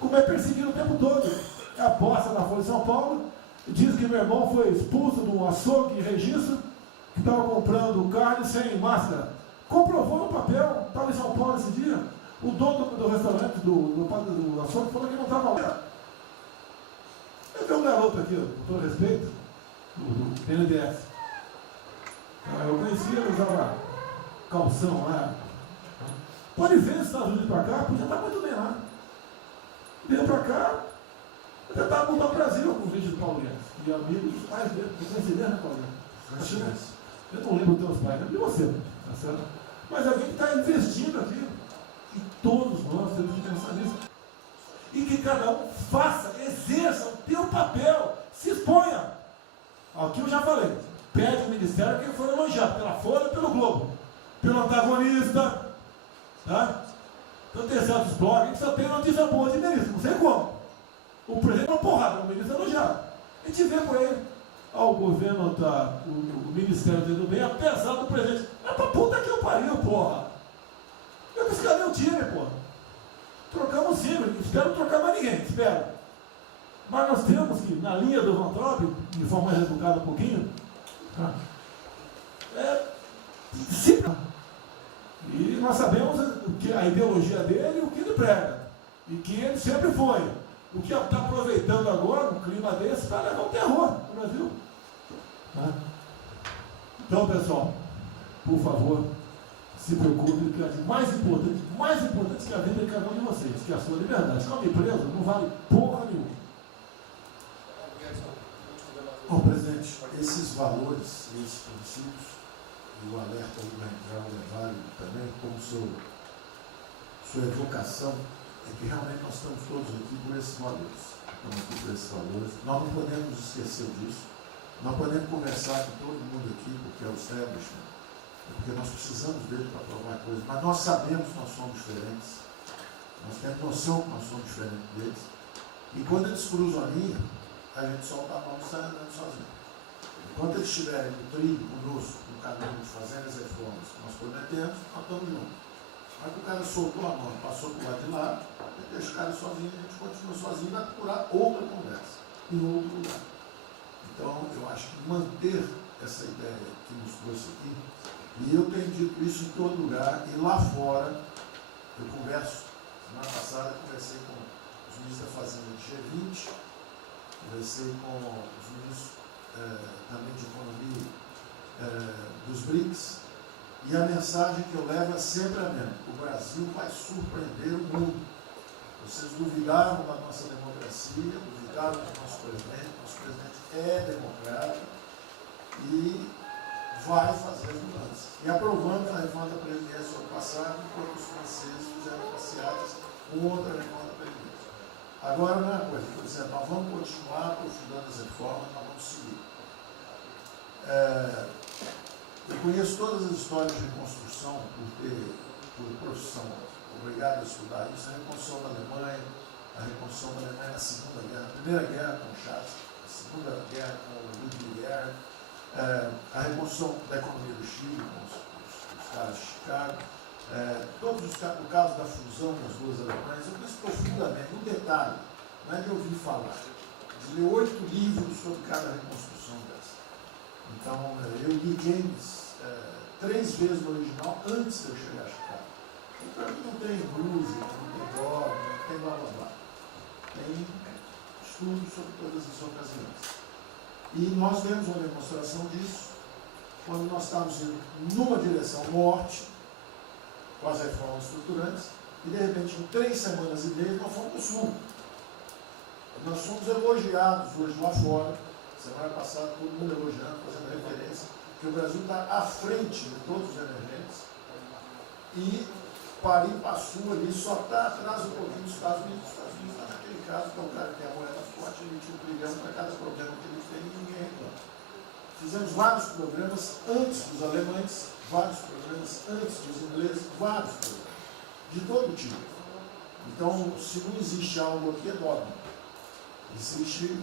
Como é perseguido o tempo todo. É a posta da Folha de São Paulo, diz que meu irmão foi expulso de um açougue em Registro, que estava comprando carne sem máscara. Comprovou no papel, estava em São Paulo esse dia. O dono do restaurante, do açougue, falou que não estava lá. Eu tenho um garoto aqui, com todo respeito, do BNDES. Eu conhecia, ele usava calção lá. Pode ver se Estados Unidos para cá, podia estar muito bem lá. Veio para cá, eu estava voltando ao Brasil com o vídeo do Paulo Guedes. E amigos, pais dele, eu conheci ele, né, Paulo Guedes? Eu não lembro dos teus pais, não de você, tá certo? Mas alguém que está investindo aqui. E todos nós temos que pensar nisso. E que cada um faça, exerça o teu papel, se exponha. Aqui eu já falei. Pede o ministério quem for elogiado, pela Folha e pelo Globo. Pelo antagonista. Tá? Então tem certos blogs que só tem notícia boa de ministro, não sei como. O presidente é uma porrada, o ministro é elogiado. A gente vê por aí. O governo está, o ministério está indo bem, apesar do presidente. É pra puta que eu pariu, porra. Eu escalei o time, porra. Trocamos time, espero trocar mais ninguém, espero. Mas nós temos que, na linha do Van Traub, de forma mais educada um pouquinho, e nós sabemos que a ideologia dele e o que ele prega. E que ele sempre foi. O que está aproveitando agora, um clima desse, para levar o terror no Brasil. Então, pessoal, por favor, se preocupe, que é mais importante que a vida de cada um de vocês, que é a sua liberdade. Se não me preso, não vale porra nenhuma. Bom, presidente, esses valores, esses princípios, e o alerta do Ventral é válido também, como sua evocação, é que realmente nós estamos todos aqui por esses valores. Estamos aqui por esses valores. Nós não podemos esquecer disso. Nós podemos conversar com todo mundo aqui, porque é o establishment, porque nós precisamos dele para provar coisas, mas nós sabemos que nós somos diferentes. Nós temos noção que nós somos diferentes deles. E quando eles cruzam a linha, a gente solta a mão e sai andando sozinho. Enquanto eles estiverem no trilho conosco, no caminho, fazendo as reformas que nós prometemos, nós estamos juntos. Mas que o cara soltou a mão, passou para o lado de lá, deixa o cara sozinho, a gente continua sozinho e vai procurar outra conversa, em outro lugar. Então, eu acho que manter essa ideia que nos trouxe aqui, e eu tenho dito isso em todo lugar, e lá fora, eu converso, semana passada eu conversei com os ministros da Fazenda de G20, conversei com os ministros também de Economia dos BRICS, e a mensagem que eu levo é sempre a mesma: o Brasil vai surpreender o mundo. Vocês duvidaram da nossa democracia, duvidaram do nosso presidente é democrático e vai fazer as mudanças. E aprovando a reforma da Previdência no ano passado, enquanto os franceses fizeram passeatas com outra reforma da Previdência. Agora, não é uma coisa, por exemplo, nós vamos continuar aprofundando as reformas, nós vamos seguir. Eu conheço todas as histórias de reconstrução por profissão, obrigado a estudar isso, a reconstrução da Alemanha, na Segunda Guerra, a Primeira Guerra com Chaves, a Segunda Guerra com o Ludwig Erhard, a reconstrução da economia do Chile com os caras de Chicago, todos os casos, o caso da fusão das duas Alemanhas, eu conheço profundamente, um detalhe, não é de ouvir falar, de ler 8 livros sobre cada reconstrução dessa. Então, eu li James 3 vezes no original antes de eu chegar a Chicago. Então, não tem música, não tem dogma, não tem blá blá blá. Tem estudos sobre todas as ocasiões. E nós vemos uma demonstração disso quando nós estávamos indo numa direção norte, com as reformas estruturantes, e de repente, em 3 semanas e meia, nós fomos para o sul. Nós somos elogiados hoje lá fora, semana passada todo mundo elogiando, fazendo referência, que o Brasil está à frente de todos os emergentes e Paris passou ali, só está atrás um pouquinho dos Estados Unidos. Os Estados Unidos está naquele caso, que é um cara que tem a moeda forte, emite $1 trilhão para cada problema que eles têm e ninguém reclama. Fizemos vários programas antes dos alemães, vários programas antes dos ingleses, vários programas, de todo tipo. Então, se não existe algo aqui, é dogma. Existe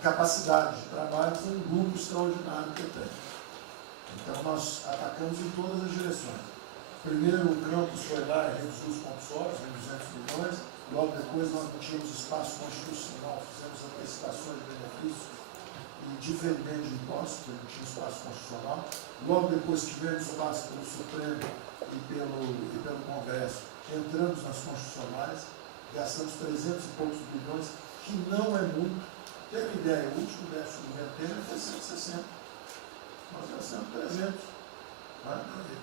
capacidade de trabalho com um grupo extraordinário que tem. Então, nós atacamos em todas as direções. Primeiro, o campus foi lá e reduziu os compulsórios em 200 milhões. Logo depois, nós não tínhamos espaço constitucional, fizemos antecipações de benefícios e diferimento de impostos, porque não tinha espaço constitucional. Logo depois, tivemos espaço pelo Supremo e pelo Congresso. Entramos nas constitucionais, gastamos 300 e poucos bilhões, que não é muito. Tem uma ideia, o último déficit do governo Temer foi 160. Nós gastamos 300.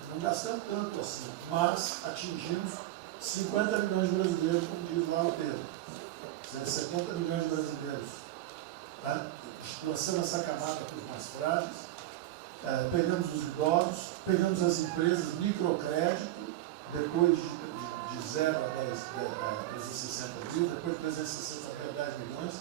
Não gastamos tanto assim, mas atingimos 50 milhões de brasileiros, como diz lá o Pedro. 70 milhões de brasileiros. Lançando essa camada para os mais frágeis, pegamos os idosos, pegamos as empresas, microcrédito, depois de 0 a 360 mil, depois de 360 a 10 milhões.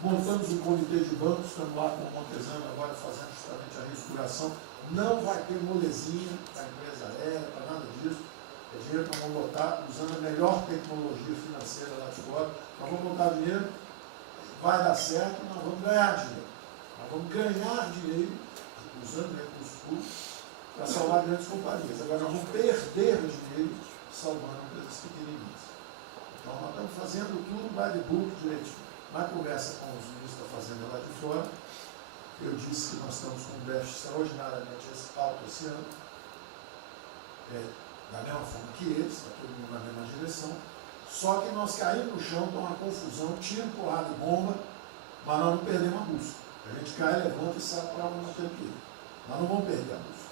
Montamos um comitê de bancos, estamos lá com o Montezano agora fazendo justamente a reestruturação. Não vai ter molezinha para a empresa aérea, para nada disso. É dinheiro que nós vamos botar usando a melhor tecnologia financeira lá de fora. Nós vamos botar dinheiro, vai dar certo, nós vamos ganhar dinheiro. Nós vamos ganhar dinheiro usando recursos públicos para salvar grandes companhias. Agora nós vamos perder dinheiro salvando empresas pequenininhas. Então nós estamos fazendo tudo by the book direitinho. Na conversa com os ministros da Fazenda lá de fora, eu disse que nós estamos com um déficit extraordinariamente alto esse ano, da mesma forma que eles, está todo mundo na mesma direção, só que nós caímos no chão, com uma confusão, tiro, porrada e bomba, mas nós não perdemos a busca. A gente cai, levanta e sabe para onde nós temos que ir. Nós não vamos perder a busca.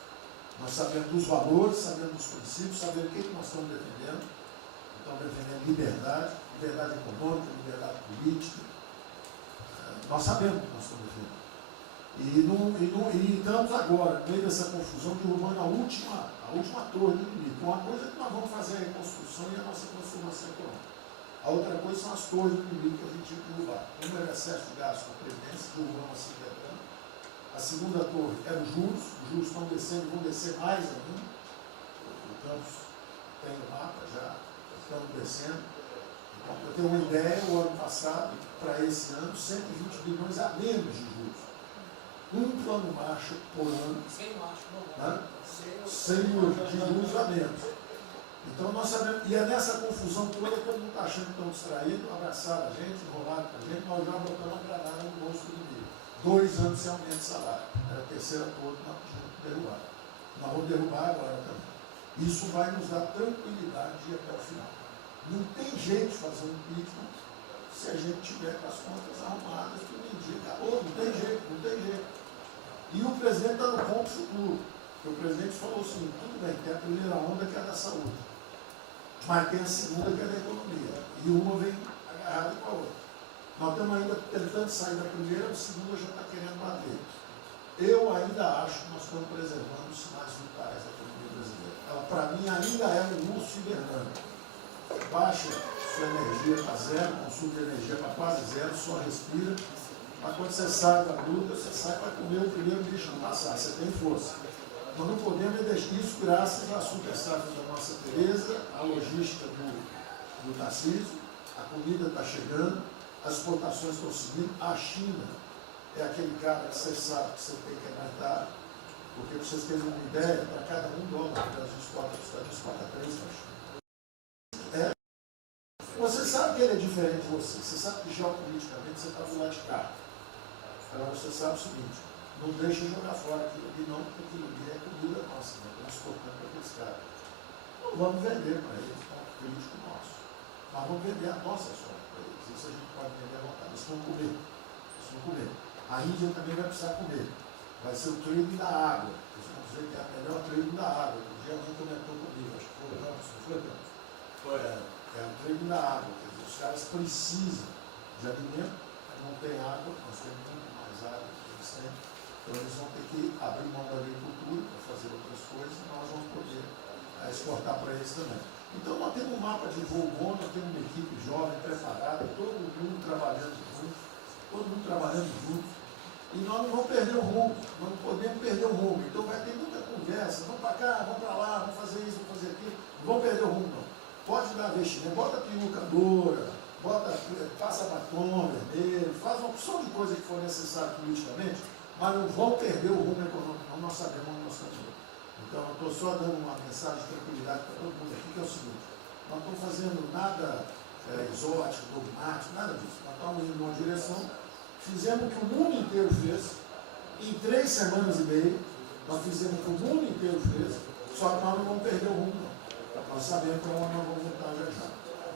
Nós sabemos dos valores, sabemos dos princípios, sabemos o que nós estamos defendendo. Estamos defendendo liberdade, liberdade econômica, liberdade política. Nós sabemos o que nós estamos defendendo. E estamos agora, no meio dessa confusão, derrubando a última torre do inimigo. Uma coisa é que nós vamos fazer a reconstrução e a nossa transformação econômica. A outra coisa são as torres do inimigo que a gente tinha que derrubar. Uma era excesso de gasto com a Previdência, derrubamos assim quebrando. A segunda torre era os juros estão descendo e vão descer mais ainda. O Campos tem o mapa já, estamos descendo. Então, para ter uma ideia, o ano passado, para esse ano, 120 bilhões a menos de juros. Um plano Marshall por ano, sem juros a menos. Então nós sabemos, e é nessa confusão toda, todo mundo está achando que estão distraídos, abraçaram a gente, enrolaram com a gente, nós já botamos a granada no bolso do inimigo. 2 anos sem aumento de salário. Era a terceira toda que nós tínhamos que derrubar. Nós vamos derrubar agora também. Isso vai nos dar tranquilidade de ir até o final. Não tem jeito de fazer um impeachment se a gente tiver com as contas arrumadas, tudo indica. Não tem jeito, não tem jeito. E o presidente está no ponto futuro. O presidente falou assim, tudo bem, tem a primeira onda que é da saúde, mas tem a segunda que é da economia. E uma vem agarrada com a outra. Nós estamos ainda tentando sair da primeira, a segunda já está querendo bater. Eu ainda acho que nós estamos preservando os sinais vitais da economia brasileira. Ela, para mim, ainda é um urso hibernando. Baixa sua energia para zero, consumo de energia para quase zero, só respira. Mas quando você sai da luta, você sai para comer o primeiro bicho não passar, você tem força. Nós não podemos deixar isso graças à super safra da nossa Tereza, à logística do Tarcísio, a comida está chegando, as exportações estão subindo, a China é aquele cara que você sabe que você tem que aguentar, porque para vocês terem uma ideia, para cada $1 que a gente exporta para os Estados Unidos, exporta 3 para a China. Você sabe que ele é diferente de você sabe que geopoliticamente você está do lado de cá. Agora você sabe o seguinte, não deixa jogar fora aquilo ali não, porque aquilo ali é comida nossa, né? Estamos exportando para aqueles caras. Não vamos vender para eles, é um político nosso. Mas vamos vender a nossa soja para eles. Isso a gente pode vender à vontade. Eles vão comer. Eles vão comer. A Índia também vai precisar comer. Vai ser o trading da água. Eles vão dizer que é a melhor trading da água. Um dia alguém comentou comigo, acho que foi o Campos, não foi o Campos? Foi. É o trading da água. Quer dizer, os caras precisam de alimento, não tem água, nós temos muito mais água do que eles têm, então eles vão ter que abrir mão da agricultura para fazer outras coisas e nós vamos poder exportar para eles também. Então nós temos um mapa de voo bom, nós temos uma equipe jovem, preparada, todo mundo trabalhando junto, e nós não vamos perder o rumo, nós não podemos perder o rumo, então vai ter muita conversa, vamos para cá, vamos para lá, vamos fazer isso, vamos fazer aquilo, não vamos perder o rumo não. Pode dar vestimento, bota perucadora, passa batom vermelho, faz uma opção de coisa que for necessária politicamente, mas não vão perder o rumo econômico, não, nós sabemos onde nós estamos indo. Então eu estou só dando uma mensagem de tranquilidade para todo mundo aqui, que é o seguinte, nós não estamos fazendo nada exótico, dogmático, nada disso. Nós estamos indo numa direção, fizemos o que o mundo inteiro fez, em 3 semanas e meia, nós fizemos o que o mundo inteiro fez, só que nós não vamos perder o rumo, não. Nós sabemos para onde nós vamos voltar já já.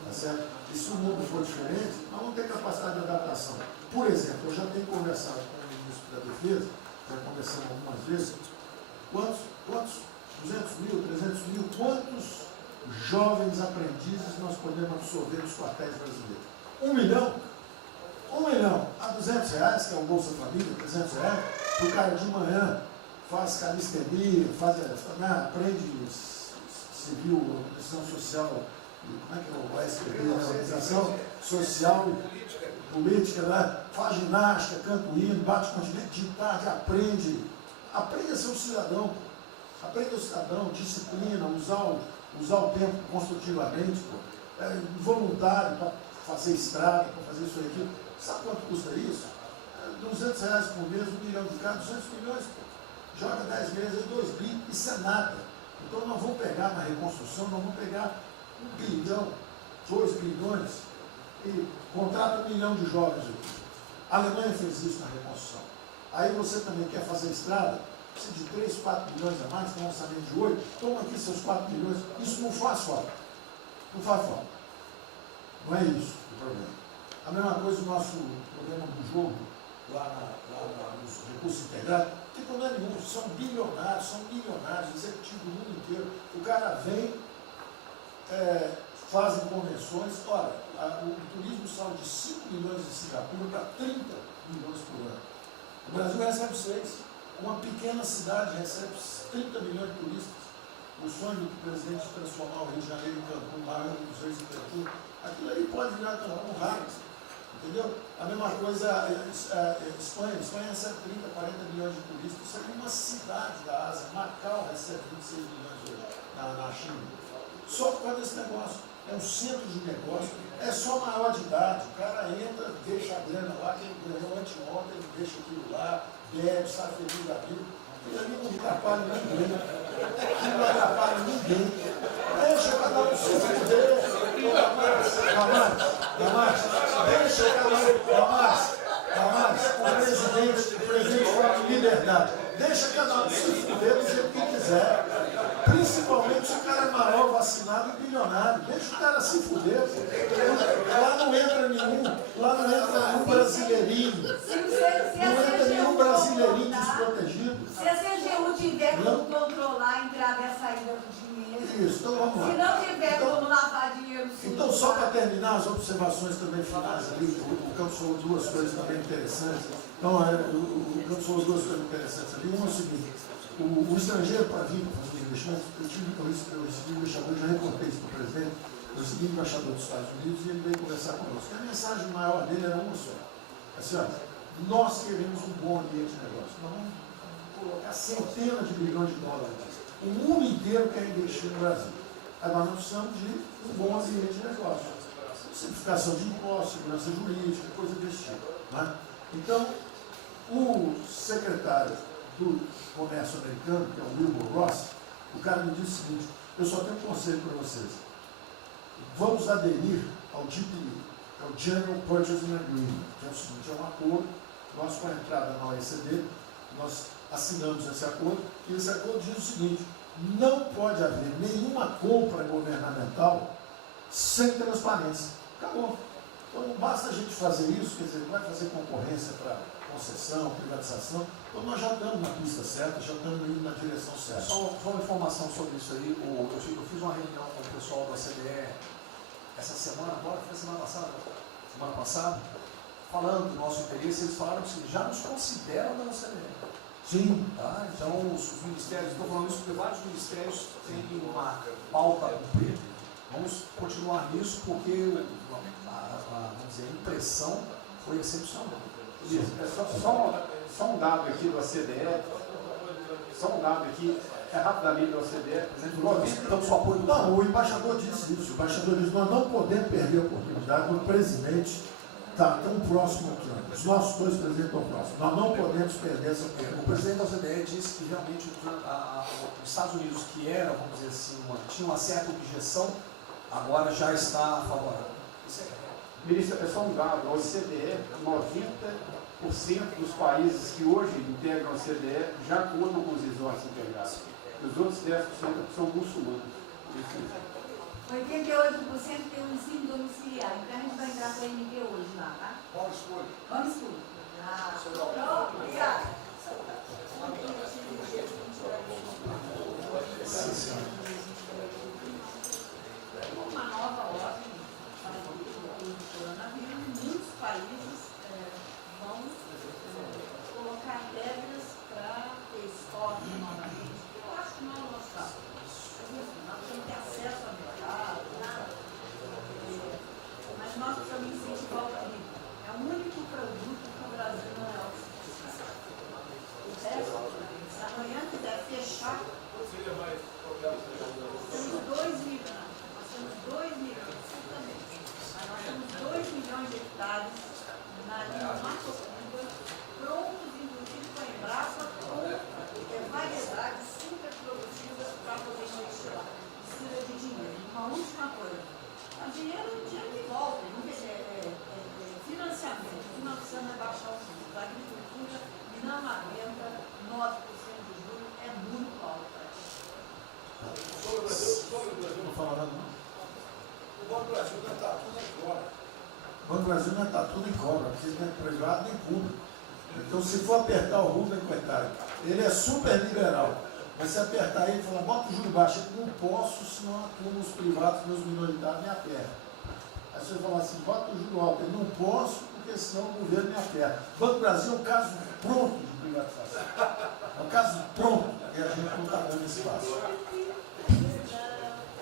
Tá certo? E se o mundo for diferente, nós vamos ter capacidade de adaptação. Por exemplo, eu já tenho conversado com o ministro da Defesa, já conversamos algumas vezes, quantos 200 mil, 300 mil, quantos jovens aprendizes nós podemos absorver nos quartéis brasileiros? 1 milhão? 1 milhão a R$200, que é o Bolsa Família, R$300, o cara de manhã faz calistenia, aprende civil, organização social, como é que é o OSPB, organização social e política, né? Faz ginástica, canta o hino, bate continente de tarde, aprende a ser um cidadão, aprende o cidadão, disciplina, usar o tempo construtivamente, voluntário para fazer estrada, para fazer isso e aquilo. Sabe quanto custa isso? R$200 por mês, 1 milhão de cada, 200 milhões, joga 10 meses, 2 bi, isso é nada. Então nós vamos pegar na reconstrução, nós vamos pegar 1 bilhão, 2 bilhões e contrata 1 milhão de jovens aqui. A Alemanha fez isso na reconstrução. Aí você também quer fazer estrada, precisa de 3, 4 bilhões a mais, tem um orçamento de 8, toma aqui seus 4 bilhões. Isso não faz falta. Não faz falta. Não é isso o problema. A mesma coisa o nosso problema do jogo, lá nos recursos integrados, não tem problema nenhum, são bilionários, são milionários, executivos do mundo inteiro. O cara vem, fazem convenções, olha, o turismo saiu de 5 milhões de Singapura para 30 milhões por ano. O Brasil recebe 6. Uma pequena cidade recebe 30 milhões de turistas. O sonho do presidente de transformar o Rio de Janeiro em Cancún, maior dos reis em Cancún, aquilo ali pode virar um raio. Entendeu? A mesma coisa a Espanha. Espanha recebe 30, 40 milhões de turistas. Isso é uma cidade da Ásia. Macau recebe 26 milhões hoje na China. Só por causa desse negócio. É um centro de negócio. É só maior de idade. O cara entra, deixa a grana lá, que ele ganhou anteontem, ele deixa aquilo lá, bebe, sai feliz da vida. Ele ali não atrapalha ninguém. Ele não atrapalha ninguém. Deixa cada um se fuder. Deixa o presidente fala de liberdade. Deixa cada um se fuder do jeito que quiser. Principalmente se o cara é maior, vacinado e bilionário. Deixa o cara se fuder. Lá não entra nenhum brasileirinho. Não entra nenhum brasileirinho desprotegido. Se a CGU tiver como controlar a entrada e a saída do dinheiro. Isso, então vamos lá. Se não tiver como lavar dinheiro. Então, só para terminar as observações também finais ali, o Campos falou 2 coisas também interessantes. Então, o Campos falou 2 coisas interessantes ali. Uma é o seguinte: o estrangeiro para vir para fazer investimento, eu recebi o embaixador, já reportei isso para o presidente, eu recebi o embaixador dos Estados Unidos e ele veio conversar conosco. E a mensagem maior dele era uma só. Assim, olha, nós queremos um bom ambiente de negócio. Nós vamos colocar centenas de bilhões de dólares. O mundo inteiro quer investir no Brasil. Agora nós precisamos de um bom ambiente de negócio. Simplificação de impostos, segurança jurídica, coisa desse tipo. Né? Então, o secretário do Comércio americano, que é o Wilbur Ross, o cara me disse o seguinte: eu só tenho um conselho para vocês. Vamos aderir ao GPA, que é o General Purchasing Agreement, que é o seguinte: é um acordo, nós com a entrada na OECD, nós assinamos esse acordo, e esse acordo diz o seguinte: não pode haver nenhuma compra governamental sem transparência. Acabou. Então não basta a gente fazer isso, quer dizer, não vai fazer concorrência para concessão, privatização. Então nós já estamos na pista certa, já estamos indo na direção certa. Só uma informação sobre isso aí. Eu fiz uma reunião com o pessoal da CBE essa semana, agora foi semana passada, falando do nosso interesse, eles falaram que já nos consideram da OCDE. Sim. Tá? Então, os ministérios, estou falando isso porque vários ministérios têm uma pauta a cumprir. Vamos continuar nisso porque vamos dizer, a impressão foi excepcional. Isso, só um dado aqui do OCDE, rapidamente da OCDE, então, só apoio do não, o embaixador disse isso. O embaixador disse: nós não podemos perder a oportunidade quando o presidente está tão próximo aqui. Os nossos dois presidentes estão próximos. Nós não podemos perder essa oportunidade. O presidente da OCDE disse que realmente os Estados Unidos, que era, vamos dizer assim, tinha uma certa objeção, agora já está favorável. Isso é. Ministro, é só um dado, a OCDE, 90% dos países que hoje integram a OCDE já contam com os resorts integrados. Os outros 10% são muçulmanos. 88% tem um ensino domiciliar, então a gente vai entrar com a MD hoje lá, tá? Homeschooling. Homeschooling. Pronto, obrigada. Uma nova ordem do coronavírus, muitos países vão colocar regras para ter estoque novamente. Eu acho que não é o nosso caso. Nós temos que ter acesso ao mercado, mas nós precisamos incentivar o trigo. É o único produto que o Brasil não é autossuficiente. O resto, se amanhã quiser fechar, temos 2 milhões. Nós temos 2 milhões, certamente. Mas nós temos 2 milhões de hectares na linha macrocultura, prontos, inclusive com a Embrapa, com variedades super produtivas para poder investir lá. Precisa de dinheiro. Uma última coisa. O dinheiro que volta, financiamento. Nós precisamos baixar os juros. A agricultura não aguenta 9% de juros, é muito alto. Sobre o Brasil, não fala nada, não. O Banco do Brasil não está tudo em cobra. O Banco do Brasil não está tudo em cobra, porque não é privado nem público. Então, se for apertar o Rubem, coitado, ele é super liberal. Mas se apertar ele e falar, bota o juro baixo, eu não posso, senão a turma, os privados, meus minoritários, me apertam. Aí você fala assim, bota o juro alto, eu não posso, porque senão o governo me aperta. O Banco do Brasil é um caso pronto de privatização. É um caso pronto, e a gente não está dando espaço.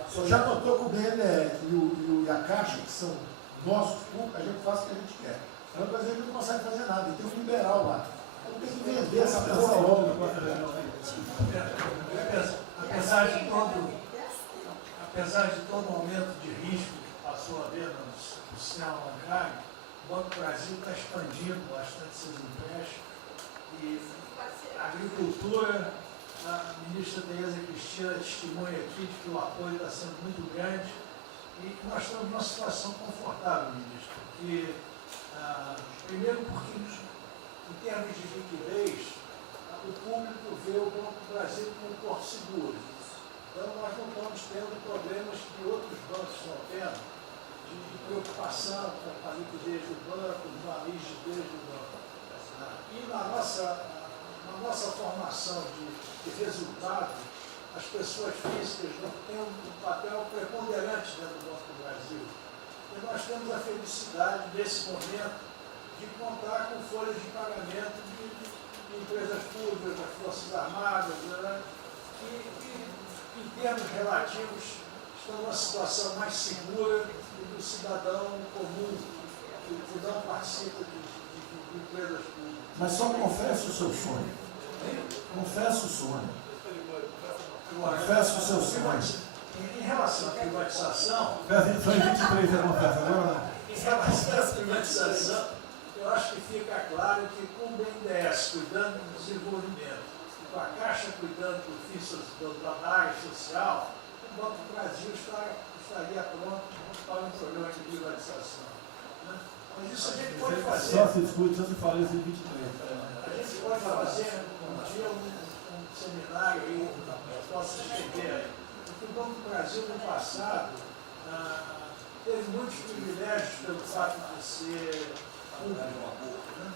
O senhor já notou que o BNDES e a Caixa, que são nossos públicos, a gente faz o que a gente quer. Mas o Brasil não consegue fazer nada, e tem um liberal lá. Então tem que vender essa porra logo. Apesar de todo o aumento de risco que passou a haver no sistema bancário, o Banco do Brasil está expandindo bastante seus empréstimos e a agricultura, a ministra Tereza Cristina testemunha aqui de que o apoio está sendo muito grande e nós estamos numa situação confortável, ministro, porque, primeiro porque em termos de liquidez, o público vê o Banco do Brasil como um porto seguro. Então, nós não estamos tendo problemas que outros bancos estão tendo, de preocupação com a liquidez do banco, com a rigidez do banco. E na nossa formação de resultado, as pessoas físicas não têm um papel preponderante dentro do Banco do Brasil. E nós temos a felicidade, nesse momento, de contar com folhas de pagamento de empresas públicas, das Forças Armadas, né, que, em termos relativos, estão numa situação mais segura do cidadão comum, que não participa de empresas públicas. Mas só confesse o seu sonho. Confesse o sonho. Confesse o seu sonho. Em relação à privatização... Foi 23, eu confesso agora. Em relação à privatização, eu acho que fica claro que com o BNDES cuidando do desenvolvimento, com a Caixa cuidando da área social, o Banco do Brasil estaria pronto para um programa de privatização. Né? Mas isso a gente pode fazer. Só se discute, só se fala isso em 23. A gente pode fazer um dia um seminário aí, que possa estender aí. Porque o Banco do Brasil, no passado, teve muitos privilégios pelo fato de ser público. Né?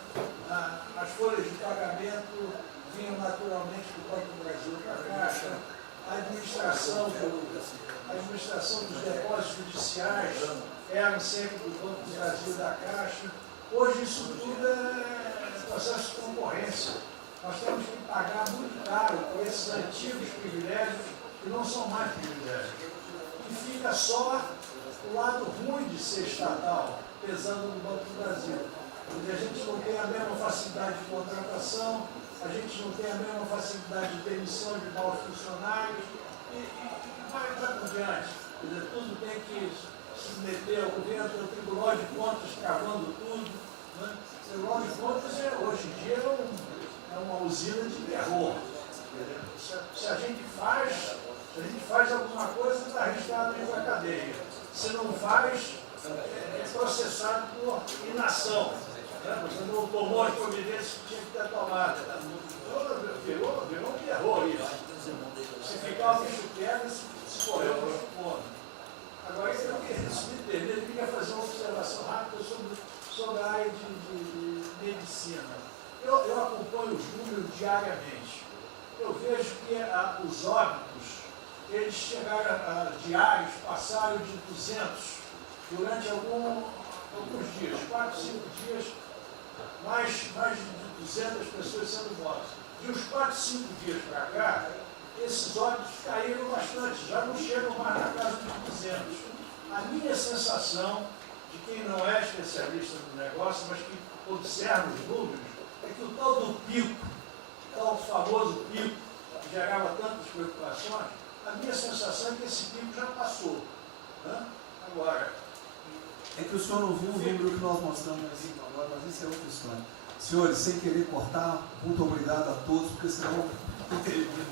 As folhas de pagamento vinham naturalmente do Banco do Brasil para a Caixa. A administração dos depósitos judiciais eram sempre do Banco do Brasil e da Caixa. Hoje isso tudo é processo de concorrência. Nós temos que pagar muito caro por esses antigos privilégios que não são mais privilégios. E fica só o lado ruim de ser estatal, pesando no Banco do Brasil. Porque a gente não tem a mesma facilidade de contratação, a gente não tem a mesma facilidade de demissão de maus funcionários, e vai por diante. Quer dizer, tudo tem que submeter ao governo, tem o Tribunal de Contas cavando tudo. Né? O Tribunal de Contas, hoje em dia, é uma usina de terror. Se a gente faz alguma coisa, está arriscado ir para a cadeia. Se não faz, é processado por inação. Né? Você não tomou as providências que tinha que ter tomado. Virou um terror isso. Se ficar o bicho quebra, se correr o bicho come. Agora, eu queria fazer uma observação rápida sobre a área de medicina. Eu acompanho os números diariamente. Eu vejo que os óbitos, eles chegaram diários, passaram de 200 durante alguns dias, 4, 5 dias, mais de 200 pessoas sendo mortas. De uns 4, 5 dias para cá, esses óbitos caíram bastante, já não chegam mais na casa dos 200. A minha sensação, de quem não é especialista no negócio, mas que observa os números, é que o tal do pico, o tal famoso pico, que gerava tantas preocupações, a minha sensação é que esse pico já passou. Né? Agora, é que o senhor não viu o número que nós mostramos assim agora, mas isso é outra história. Senhores, sem querer cortar, muito obrigado a todos, porque senão não termina.